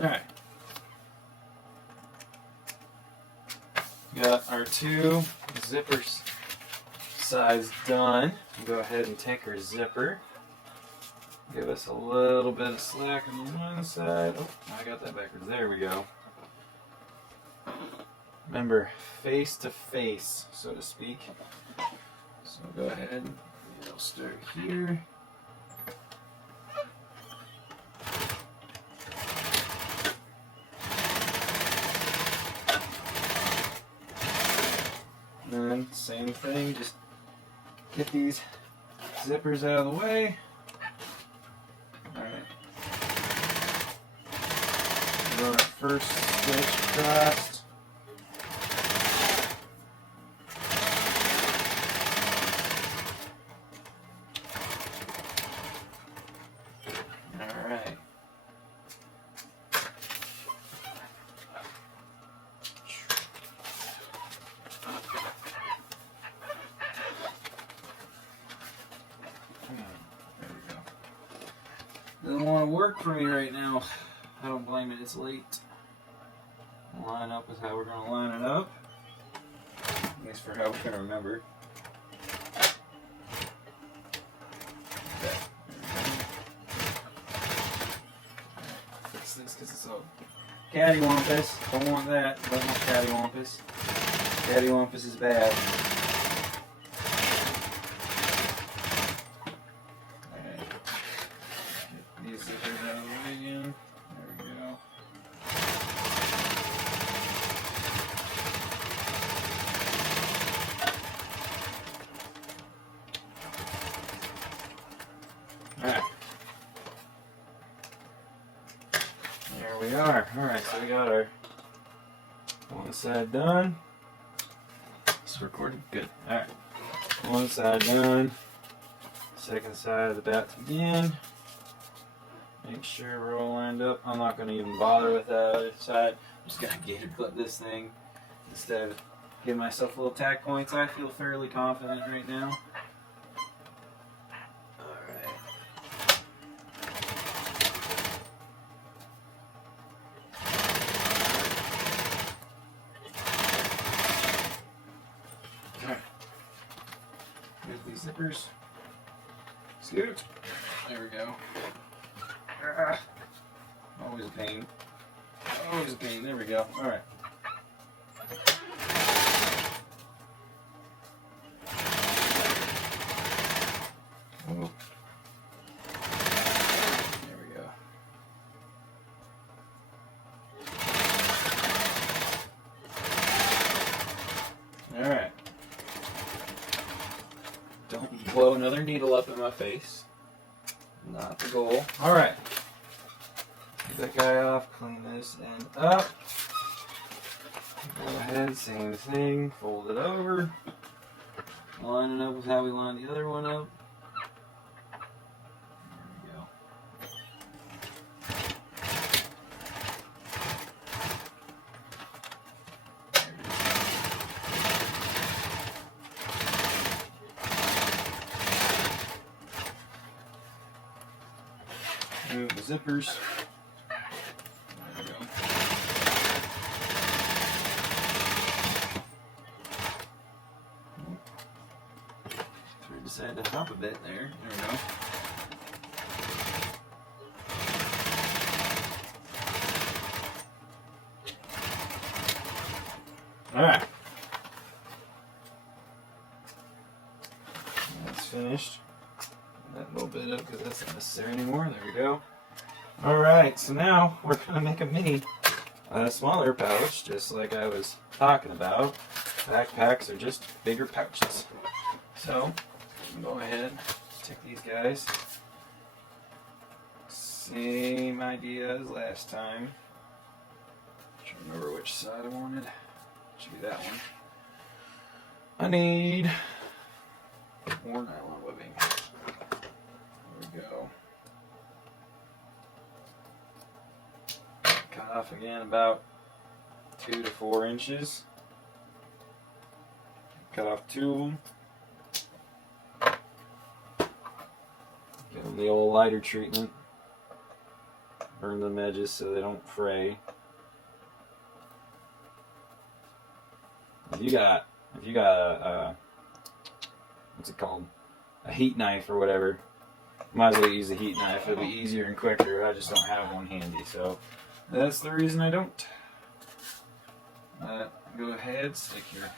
Alright. Got our two zipper sides done. Go ahead and take our zipper. Give us a little bit of slack on the one side. Oh, I got that backwards. There we go. Remember, face to face, so to speak. So go ahead and we'll start here. And then same thing, just get these zippers out of the way. Alright. Run our first stitch across. Alright. Doesn't want to work for me right now. I don't blame it, it's late. Line up with how we're going to line it up. At least for how we're going to remember. Okay. Fix this because it's all cattywampus. Don't want that. Don't want cattywampus. Cattywampus is bad. Alright. Get these zippers out of the way again. There we go. Alright. There we are. Alright, so we got our one side done. It's recorded? Good. Alright. One side done. Second side of the bat to begin. Make sure we're all lined up. I'm not going to even bother with that other side. I'm just going to gator clip this thing instead of giving myself little tack points. I feel fairly confident right now. Here's these zippers. Scoot. There we go. Always a pain. Always a pain. There we go. Alright. Oh. There we go. Alright. Don't blow another needle up in my face. Not the goal. Alright. Get that guy off, clean this end up. Go ahead, same thing, fold it over. Line it up with how we line the other one up. Move the zippers. There we go. So we decided to hop a bit there. There we go. Alright. That's finished. That little bit up because that's not necessary anymore. There we go. Alright, so now we're going to make a mini, smaller pouch, just like I was talking about. Backpacks are just bigger pouches. So, go ahead, take these guys. Same idea as last time. Trying to remember which side I wanted. Should be that one. I need more nylon webbing. There we go. Cut off again about 2 to 4 inches. Cut off 2 of them. Give them the old lighter treatment. Burn them edges so they don't fray. If you got a what's it called? A heat knife or whatever. Might as well use a heat knife. It'll be easier and quicker. I just don't have one handy, so that's the reason I don't. Go ahead, stick your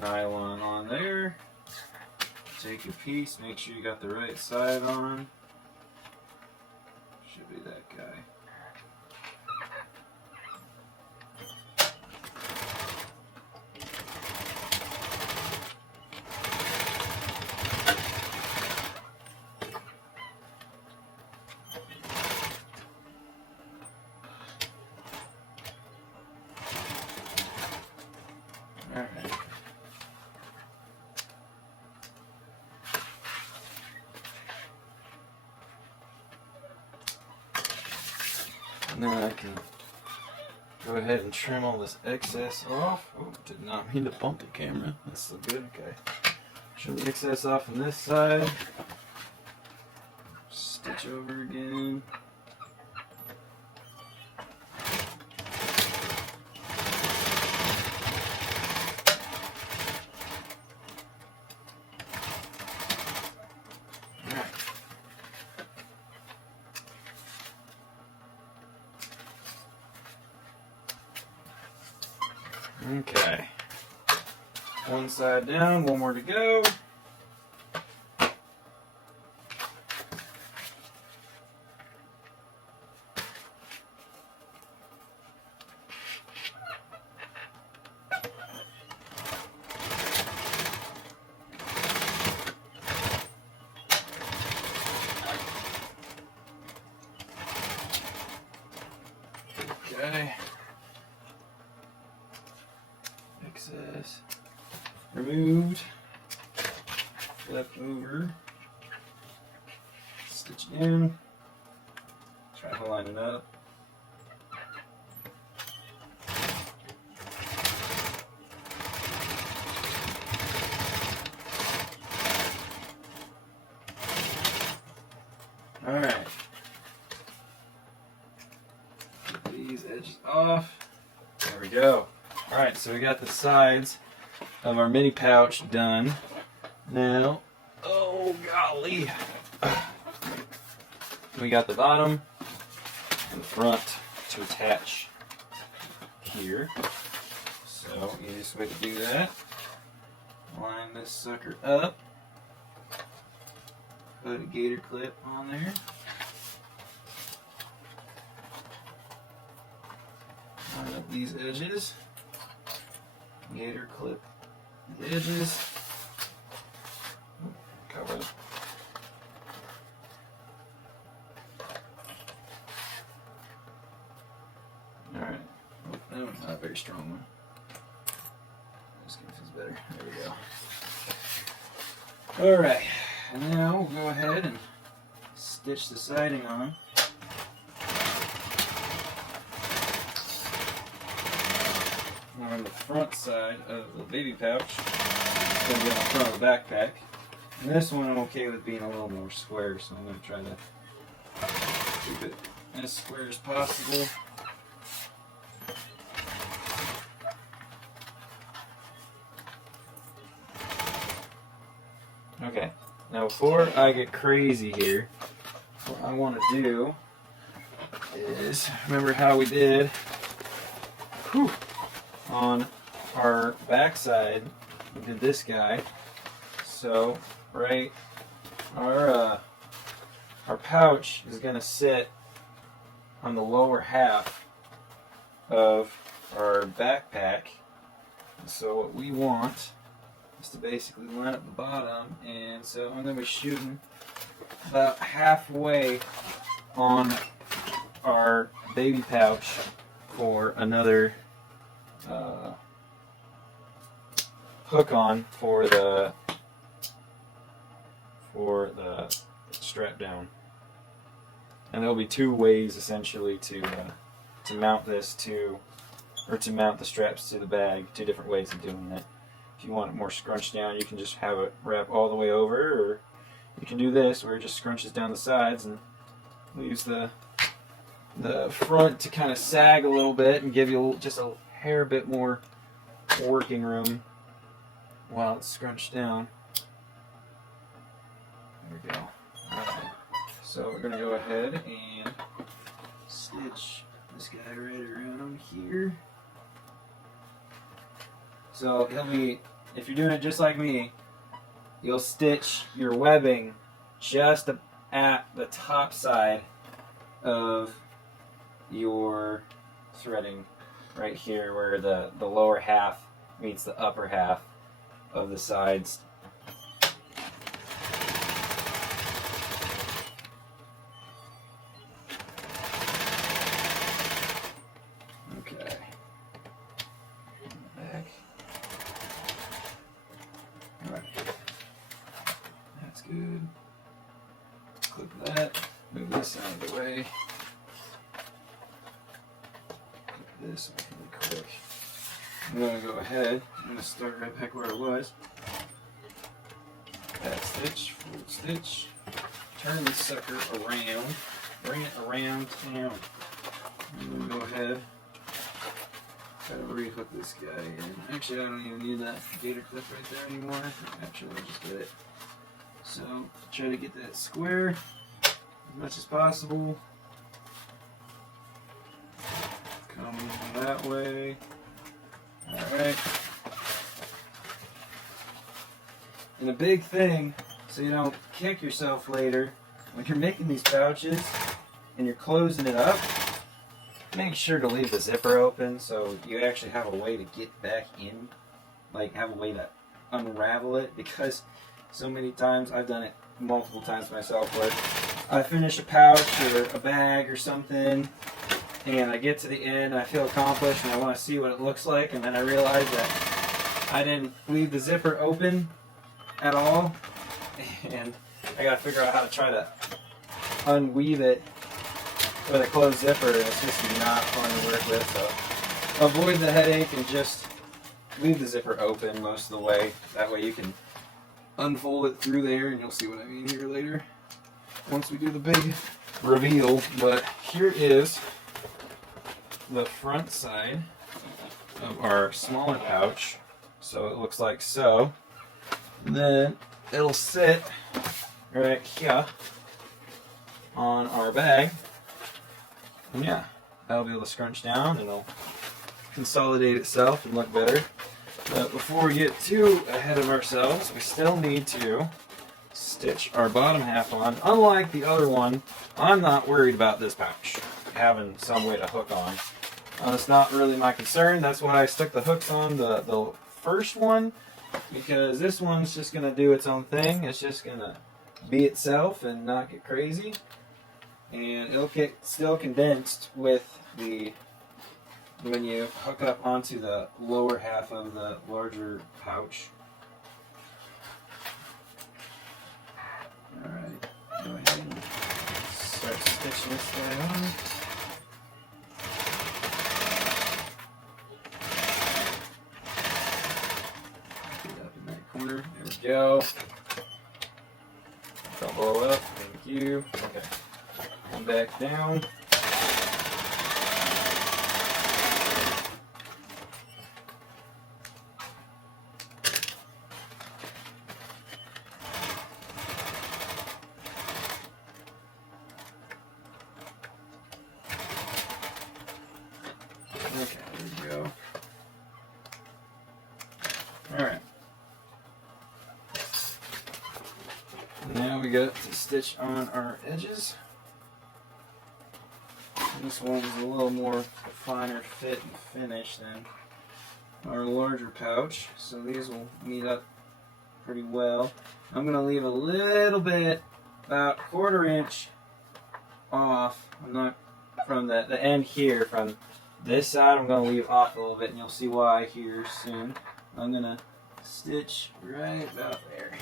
nylon on there. Take a piece, make sure you got the right side on. Should be that guy. Alright. And then I can go ahead and trim all this excess off. Oh, did not mean to bump the camera. That's so good. Okay. Trim the excess off on this side. Stitch over again. Okay, one side down, one more to go. Okay. Excess removed. Flip over. Stitch it in. Try to line it up. All right. Get these edges off. There we go. All right, so we got the sides of our mini pouch done. Now, oh golly, we got the bottom and the front to attach here. So, easiest way to do that, line this sucker up, put a gator clip on there. Line up these edges. Gator clip the edges. Cover it. Alright. That one's not a very strong one. This one feels better. There we go. Alright. And now we'll go ahead and stitch the siding on. On the front side of the baby pouch, it's going to be on the front of the backpack. And this one I'm okay with being a little more square, so I'm going to try to keep it as square as possible. Okay, now before I get crazy here, what I want to do is, remember how we did on our backside, we did this guy. So, right, our pouch is going to sit on the lower half of our backpack. So what we want is to basically line up the bottom, and so I'm going to be shooting about halfway on our baby pouch for another hook on for the strap down, and there'll be two ways essentially to mount this to mount the straps to the bag. Two different ways of doing it. If you want it more scrunched down, you can just have it wrap all the way over, or you can do this where it just scrunches down the sides and leaves the front to kind of sag a little bit and give you just a hair bit more working room while it's scrunched down. There we go. Alright, so we're going to go ahead and stitch this guy right around here. So he'll be, if you're doing it just like me, you'll stitch your webbing just at the top side of your threading, right here where the lower half meets the upper half of the sides. Okay. Back. Alright. That's good. Clip that. Move this out of the way. Clip this really quick. I'm going to go ahead. I'm going to start right back where I was. Back stitch, forward stitch. turn this sucker around, bring it around town. And then go ahead, try to rehook this guy in. Actually, I don't even need that gator clip right there anymore. Actually, I'll just get it. So, try to get that square as much as possible. Come that way. Alright. And the big thing, so you don't kick yourself later, when you're making these pouches and you're closing it up, make sure to leave the zipper open so you actually have a way to get back in, like have a way to unravel it, because so many times, I've done it multiple times myself, where I finish a pouch or a bag or something, and I get to the end and I feel accomplished and I want to see what it looks like, and then I realize that I didn't leave the zipper open at all, and I gotta figure out how to try to unweave it with a closed zipper, and it's just not fun to work with. So avoid the headache and just leave the zipper open most of the way. That way you can unfold it through there, and you'll see what I mean here later once we do the big reveal. But here is the front side of our smaller pouch. So it looks like so. And then it'll sit right here on our bag. And yeah, that'll be able to scrunch down and it'll consolidate itself and look better. But before we get too ahead of ourselves, we still need to stitch our bottom half on. Unlike the other one, I'm not worried about this pouch having some way to hook on. It's not really my concern. That's why I stuck the hooks on the first one, because this one's just going to do its own thing. It's just going to be itself and not get crazy. And it'll get still condensed with the when you hook up onto the lower half of the larger pouch. Alright, go ahead and start stitching this guy on. Get it up in that corner. There we go. Don't blow up. Thank you. Okay. Come back down. Okay, there we go. Alright. Now we got to stitch on our edges. This one's a little more finer fit and finish than our larger pouch, so these will meet up pretty well. I'm going to leave a little bit, about 1/4 inch off. I'm not from the end here, from this side I'm going to leave off a little bit, and you'll see why here soon. I'm going to stitch right about there.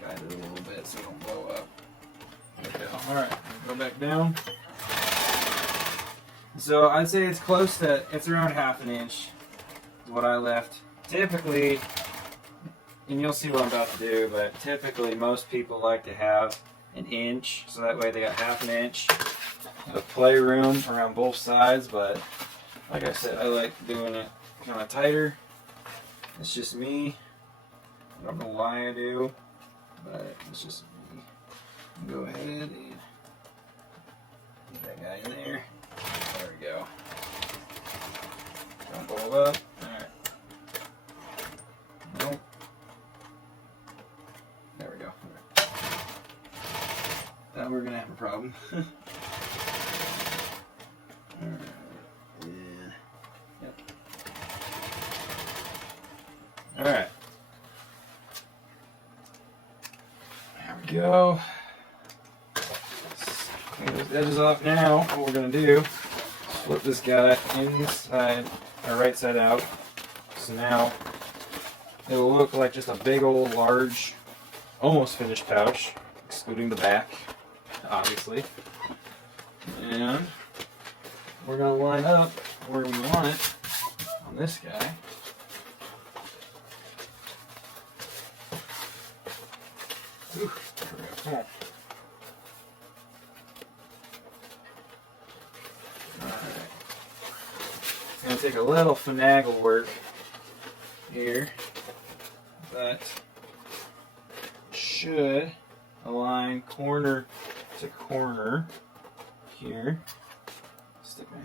Guide it a little bit so it don't blow up. There we go. Alright, go back down. So I'd say it's close to, it's around 1/2 inch is what I left. Typically, and you'll see what I'm about to do, but typically most people like to have 1 inch, so that way they got 1/2 inch of playroom around both sides. But like I said, I like doing it kind of tighter. It's just me. I don't know why I do, but it's just me. Go ahead and get that guy in there. There we go. Don't blow up. Alright. Nope. There we go. Right. Now we're gonna have a problem. Alright. Yeah. Yep. Alright. There we go. Clean those edges off now. What we're gonna do is flip this guy inside, or right side out. So now it will look like just a big old large, almost finished pouch, excluding the back, obviously. And we're going to line up where we want it on this guy. Whew. Come on. Alright. It's going to take a little finagle work here, but should align corner to corner here. Stick my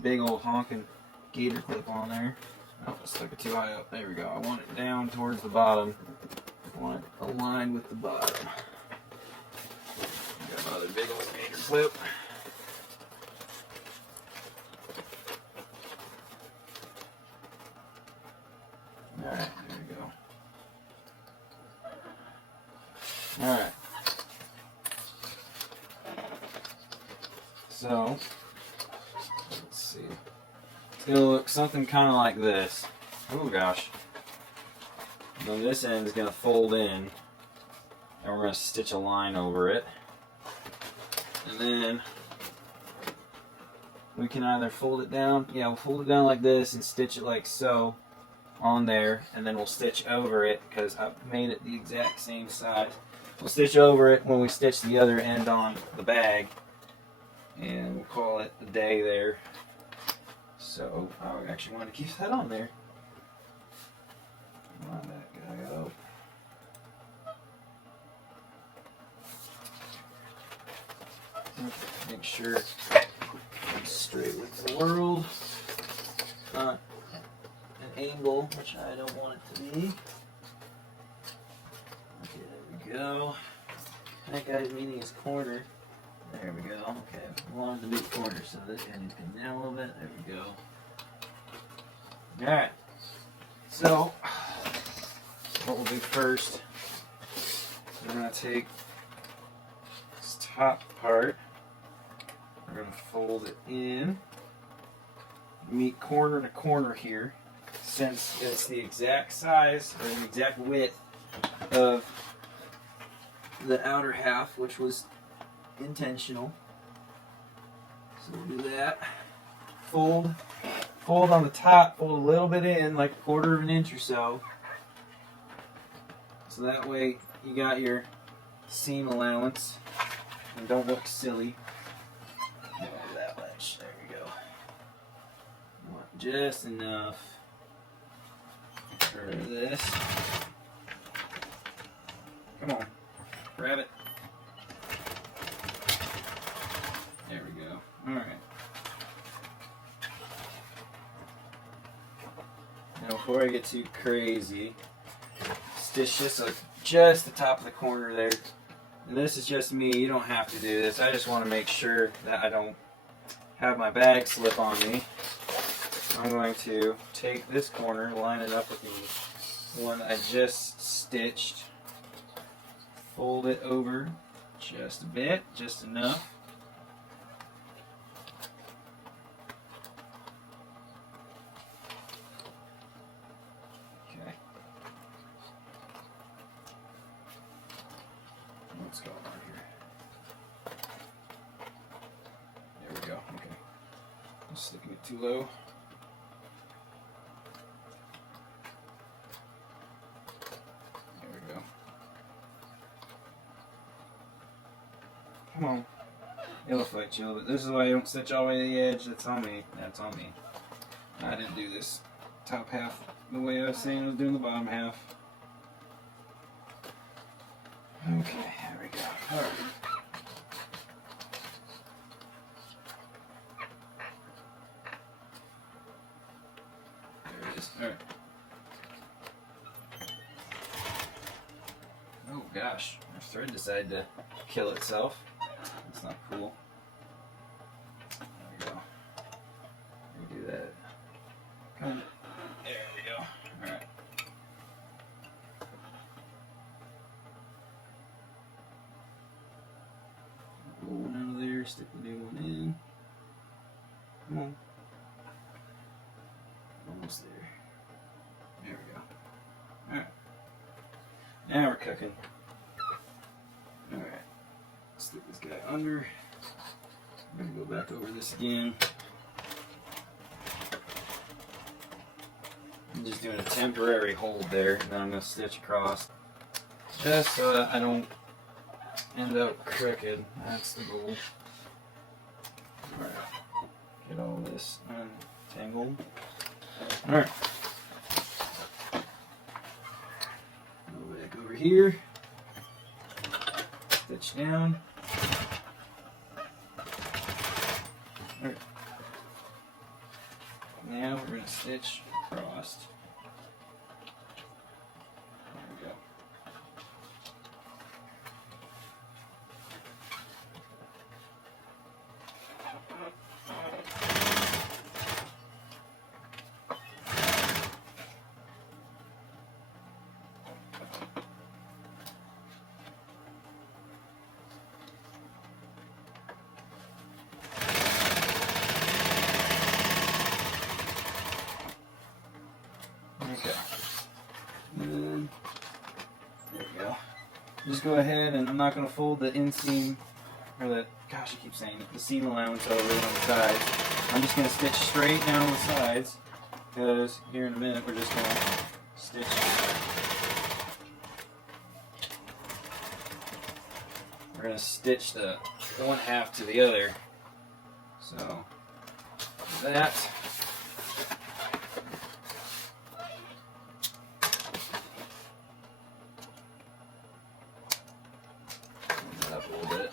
big old honking gator clip on there. Oh, I stuck it too high up. There we go. I want it down towards the bottom. I want it aligned with the bottom. Got another big old gator clip. Alright, there we go. Alright. So, let's see. It's going to look something kind of like this. Oh gosh. Then this end is going to fold in, and we're going to stitch a line over it. And then we can either fold it down, we'll fold it down like this and stitch it like so on there, and then we'll stitch over it because I've made it the exact same size. We'll stitch over it when we stitch the other end on the bag, and we'll call it a day there. So I actually want to keep that on there. Line that guy up. Make sure I'm straight with the world. Not an angle, which I don't want it to be. Okay, there we go. That guy's meeting his corner. There we go. Okay, we wanted to meet corner, so this guy needs to come down a little bit. There we go. Alright. So, what we'll do first, we're going to take this top part, we're going to fold it in, meet corner to corner here, since it's the exact size or the exact width of the outer half, which was intentional. So we'll do that. Fold on the top, fold a little bit in, like a quarter of an inch or so. So that way you got your seam allowance and don't look silly. That much. There we go. You want just enough for this. Come on, grab it. There we go. Alright. Now before I get too crazy, stitch just the top of the corner there. And this is just me, you don't have to do this. I just want to make sure that I don't have my bag slip on me. I'm going to take this corner, line it up with the one I just stitched, fold it over just a bit, just enough. What's going on here? There we go. Okay. I'm sticking it too low. There we go. Come on. It'll fight you a little bit. This is why I don't stitch all the way to the edge. That's on me. That's on me. I didn't do this top half the way I was saying I was doing the bottom half. Okay, there we go. All right. There it is. All right. Oh gosh, our thread decided to kill itself. That's not cool. There we go. We do that. Come on. There we go. All right. One out of there, stick the new one in. Come on. Almost there. There we go. Alright. Now we're cooking. Alright. Stick this guy under. I'm going to go back over this again. I'm just doing a temporary hold there, and then I'm going to stitch across. Just so that I don't end up crooked. That's the goal. Alright. Get all this untangled. Alright. Go back over here. Stitch down. Alright. Now we're going to stitch across. There we go. Okay. And there we go. Just go ahead, and I'm not going to fold the inseam, or the, gosh, I keep saying it, the seam allowance over on the sides. I'm just going to stitch straight down the sides, because here in a minute we're just going to stitch. We're going to stitch the one half to the other. So, that. Up a little bit.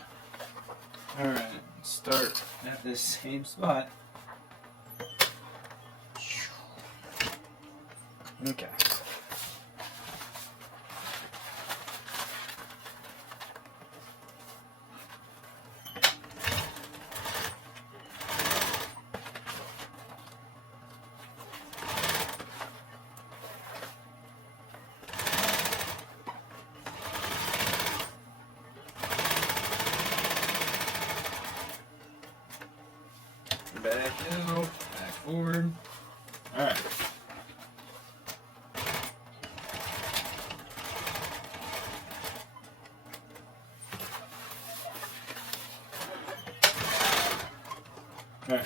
Alright, start at this same spot. Okay. Back out, back forward. Alright. Alright, there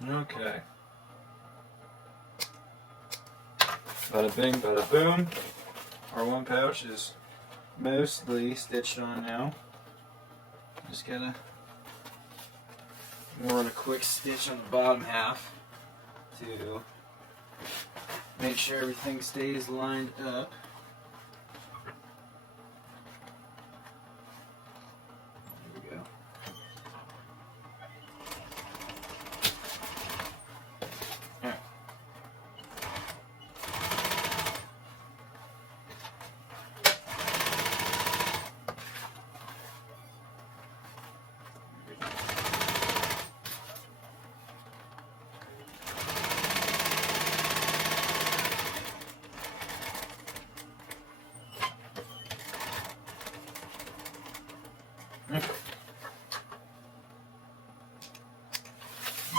we go. Okay. Bada bing, bada boom. Our one pouch is mostly stitched on now. Just gotta run a quick stitch on the bottom half to make sure everything stays lined up. There we go. Alright.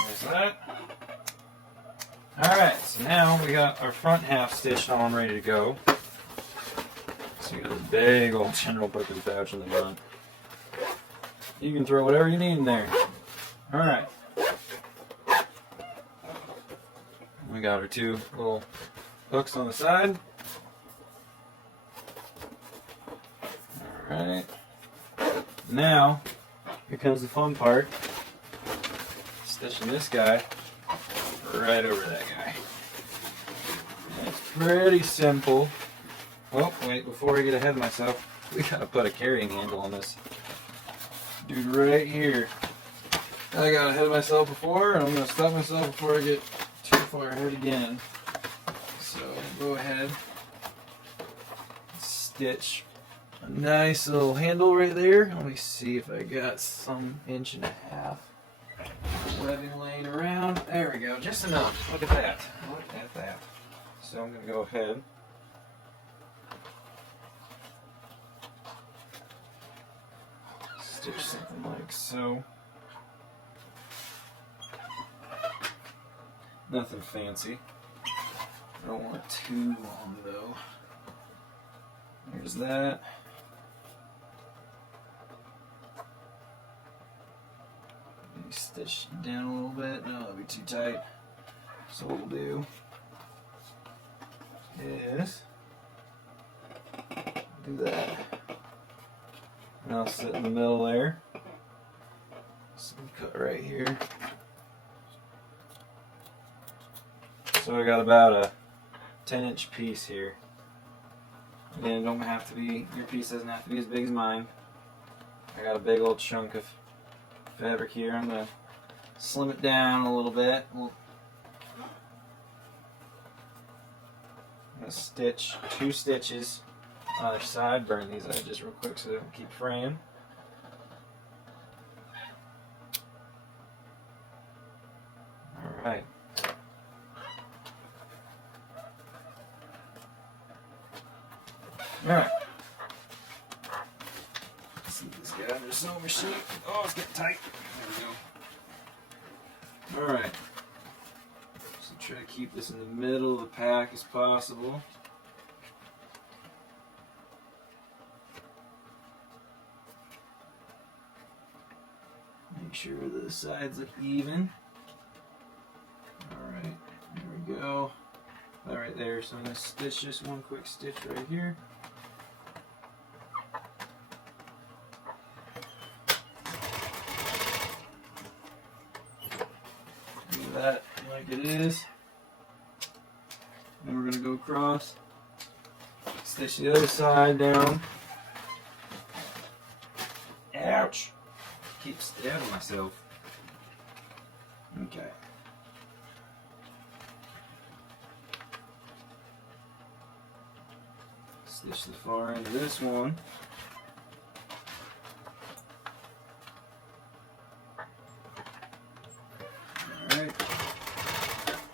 There's that. Alright, so now we got our front half stitched on, ready to go. So you got a big old general purpose pouch in the front. You can throw whatever you need in there. Alright. We got our two little hooks on the side. Alright. Now, here comes the fun part. Stitching this guy right over that guy. And it's pretty simple. Oh, wait, before I get ahead of myself, we gotta put a carrying handle on this dude right here. I got ahead of myself before, and I'm gonna stop myself before I get too far ahead again. So, go ahead, stitch a nice little handle right there. Let me see if I got some 1.5 inches webbing laying around. There we go, just enough. Look at that. Look at that. So I'm going to go ahead. Stitch something like so. Nothing fancy. I don't want it too long though. There's that. Maybe stitch down a little bit. No, that'll be too tight. So what we'll do is do that. And I'll sit in the middle there. So we cut right here. So I got about a 10-inch piece here. And it don't have to be, your piece doesn't have to be as big as mine. I got a big old chunk of fabric here. I'm gonna slim it down a little bit. I'm gonna stitch 2 stitches on either side. Burn these edges real quick so they don't keep fraying. Alright. Alright. Let's see this guy under the sewing machine. Oh, it's getting tight. There we go. Alright. So try to keep this in the middle of the pack as possible. Make sure the sides look even. Alright, there we go. That right there. So I'm going to stitch just one quick stitch right here. Leave that like it is. Then we're going to go across. Stitch the other side down. Ouch! Keep stabbing myself. Okay. Stitch the far end of this one. Alright.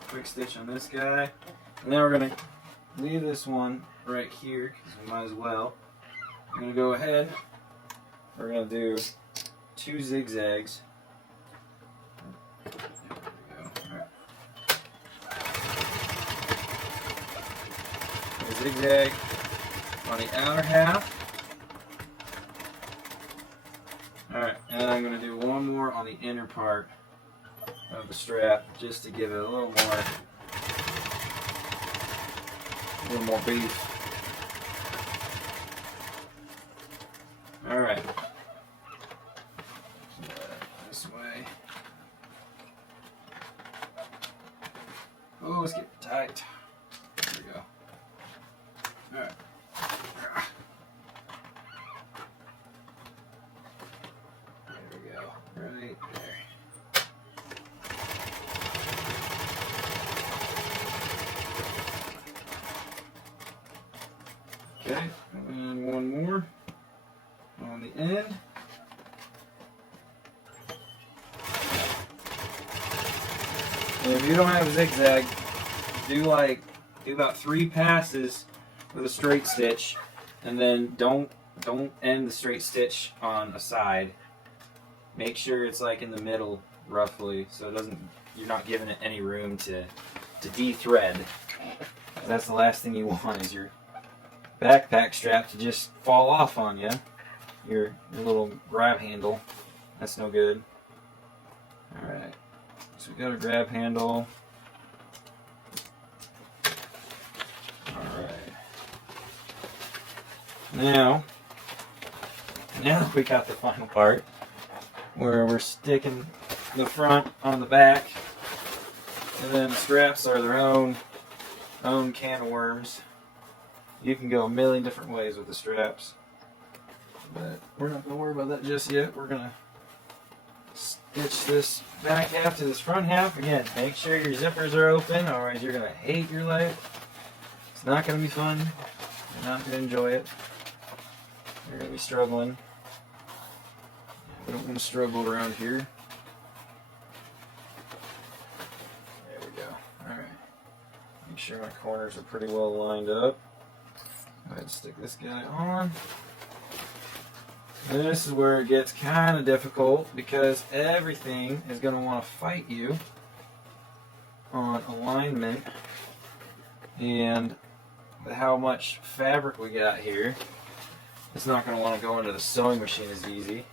Quick stitch on this guy. And then we're going to leave this one right here because we might as well. I'm going to go ahead. We're going to do 2 zigzags. There we go. Alright. A zigzag on the outer half. Alright, and then I'm going to do one more on the inner part of the strap just to give it a little more beef. Alright. This way. Oh, it's getting tight. There we go. Alright. There we go. Right there. Okay, and one more on the end. And if you don't have a zigzag, do about 3 passes with a straight stitch, and then don't end the straight stitch on a side. Make sure it's like in the middle roughly, so it doesn't, you're not giving it any room to de-thread. That's the last thing you want, is your backpack strap to just fall off on you. Your little grab handle. That's no good. Alright. So we got a grab handle. Alright. Now we got the final part where we're sticking the front on the back, and then the straps are their own can of worms. You can go a million different ways with the straps, but we're not going to worry about that just yet. We're going to stitch this back half to this front half. Again, make sure your zippers are open, otherwise you're going to hate your life. It's not going to be fun. You're not going to enjoy it. You're going to be struggling. We don't want to struggle around here. There we go. Alright. Make sure my corners are pretty well lined up. Go ahead and stick this guy on. And this is where it gets kind of difficult because everything is going to want to fight you on alignment and how much fabric we got here. It's not going to want to go into the sewing machine as easy.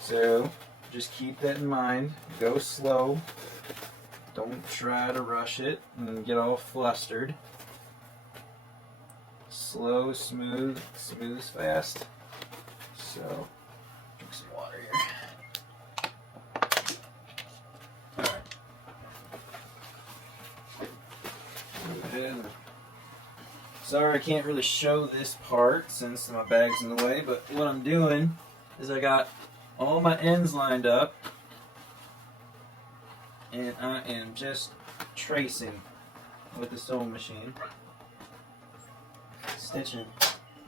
So just keep that in mind. Go slow. Don't try to rush it and get all flustered. Slow, smooth, smooth is fast. So, drink some water here. Alright. Go ahead. Sorry I can't really show this part since my bag's in the way, but what I'm doing is I got all my ends lined up and I am just tracing with the sewing machine. Stitching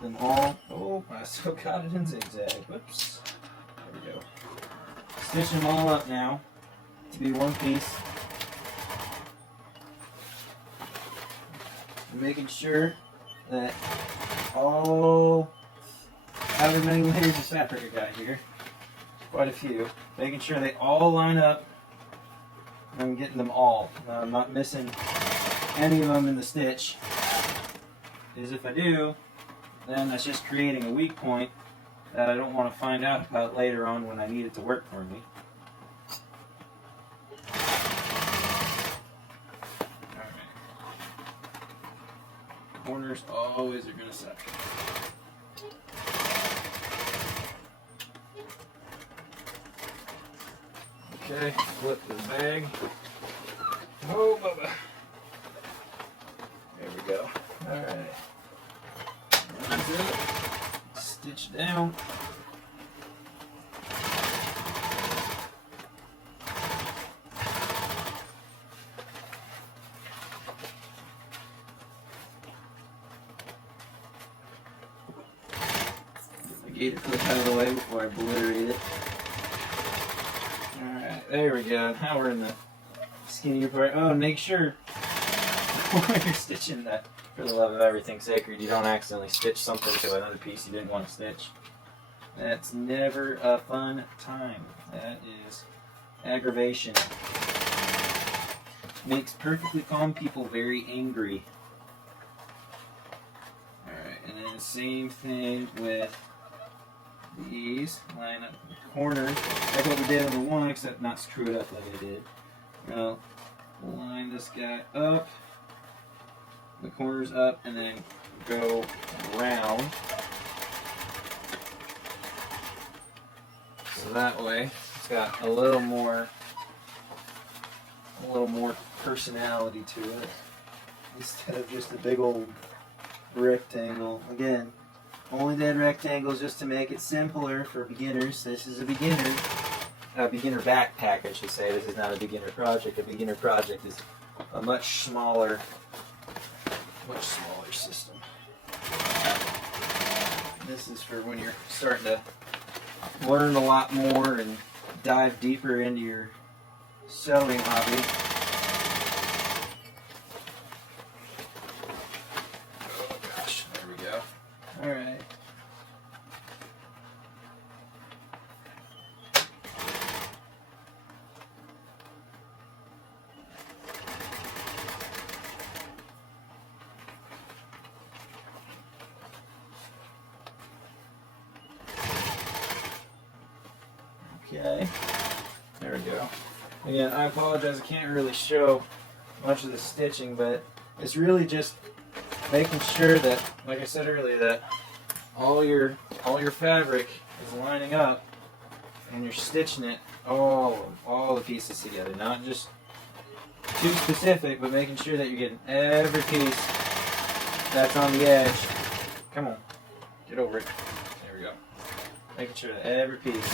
them all. Oh, I still got it in zigzag. Whoops. There we go. Stitching them all up now to be one piece. Making sure that all, however many layers of fabric I got here, quite a few, making sure they all line up. I'm getting them all. I'm not missing any of them in the stitch. Because if I do, then that's just creating a weak point that I don't want to find out about later on when I need it to work for me. Alright. Corners always are going to suck. Okay, flip the bag. Oh, Bubba. There we go. Alright. That's it. Stitch down. Get the gator clip out of the way before I obliterate it. Alright, there we go. Now we're in the skinnier part. Oh, and make sure when you're stitching that, for the love of everything sacred, you don't accidentally stitch something to another piece you didn't want to stitch. That's never a fun time. That is aggravation. Makes perfectly calm people very angry. Alright, and then same thing with these. Line up the corners. Like what we did on the one, except not screw it up like I did. Now, line this guy up. The corners up, and then go around. So that way, it's got a little more personality to it instead of just a big old rectangle. Again, only did rectangles just to make it simpler for beginners. This is a beginner backpack, I should say. This is not a beginner project. A beginner project is a much smaller system. This is for when you're starting to learn a lot more and dive deeper into your sewing hobby. Oh gosh, there we go. Alright. Okay, there we go. Again, I apologize, I can't really show much of the stitching, but it's really just making sure that, like I said earlier, that all your fabric is lining up and you're stitching it all the pieces together, not just too specific, but making sure that you're getting every piece that's on the edge. Come on, get over it. There we go. Making sure that every piece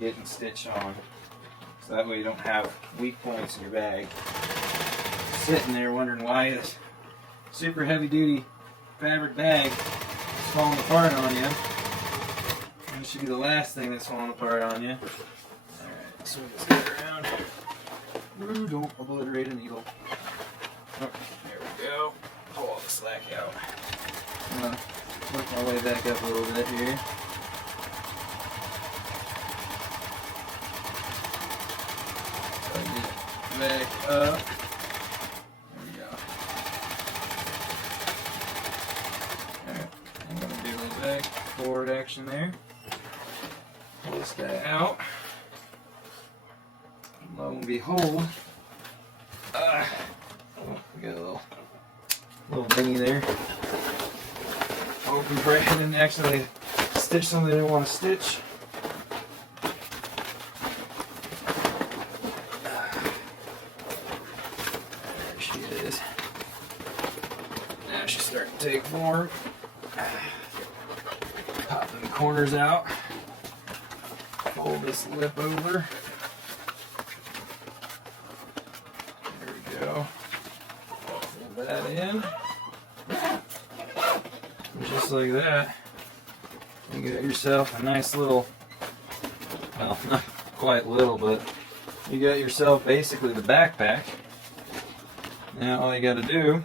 getting stitched on, so that way you don't have weak points in your bag. Sitting there wondering why this super heavy duty fabric bag is falling apart on you. This should be the last thing that's falling apart on you. Alright, so we just get around. Ooh, don't obliterate a needle. Oh, there we go. Pull all the slack out. I'm gonna work my way back up a little bit here. Back up. There we go. Alright, I'm going to do a little back forward action there. Pull this guy out. Lo and behold, We got a little thingy there. Hope we probably didn't actually stitch something I didn't want to stitch. There she is. Now she's starting to take form. Pop them corners out. Fold this lip over. There we go. Fold that in. Just like that. You got yourself a nice little, well, not quite little, but you got yourself basically the backpack. Now all you got to do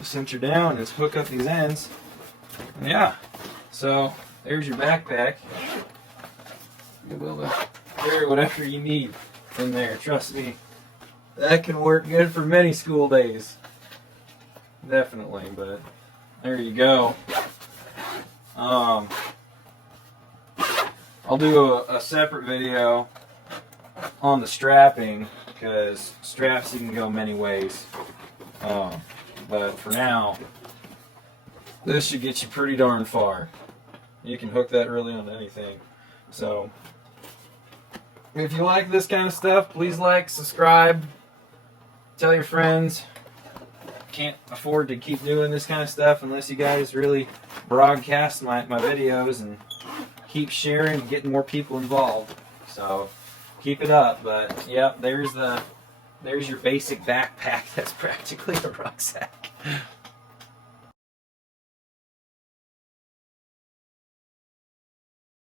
is center down and hook up these ends. And yeah, so there's your backpack. You'll be able to carry whatever you need in there. Trust me, that can work good for many school days. Definitely, but there you go. I'll do a separate video on the strapping, because straps you can go many ways. But for now, this should get you pretty darn far. You can hook that really onto anything. So, if you like this kind of stuff, please like, subscribe, tell your friends. Can't afford to keep doing this kind of stuff unless you guys really broadcast my videos and keep sharing and getting more people involved. So keep it up. But yeah, there's your basic backpack that's practically a rucksack.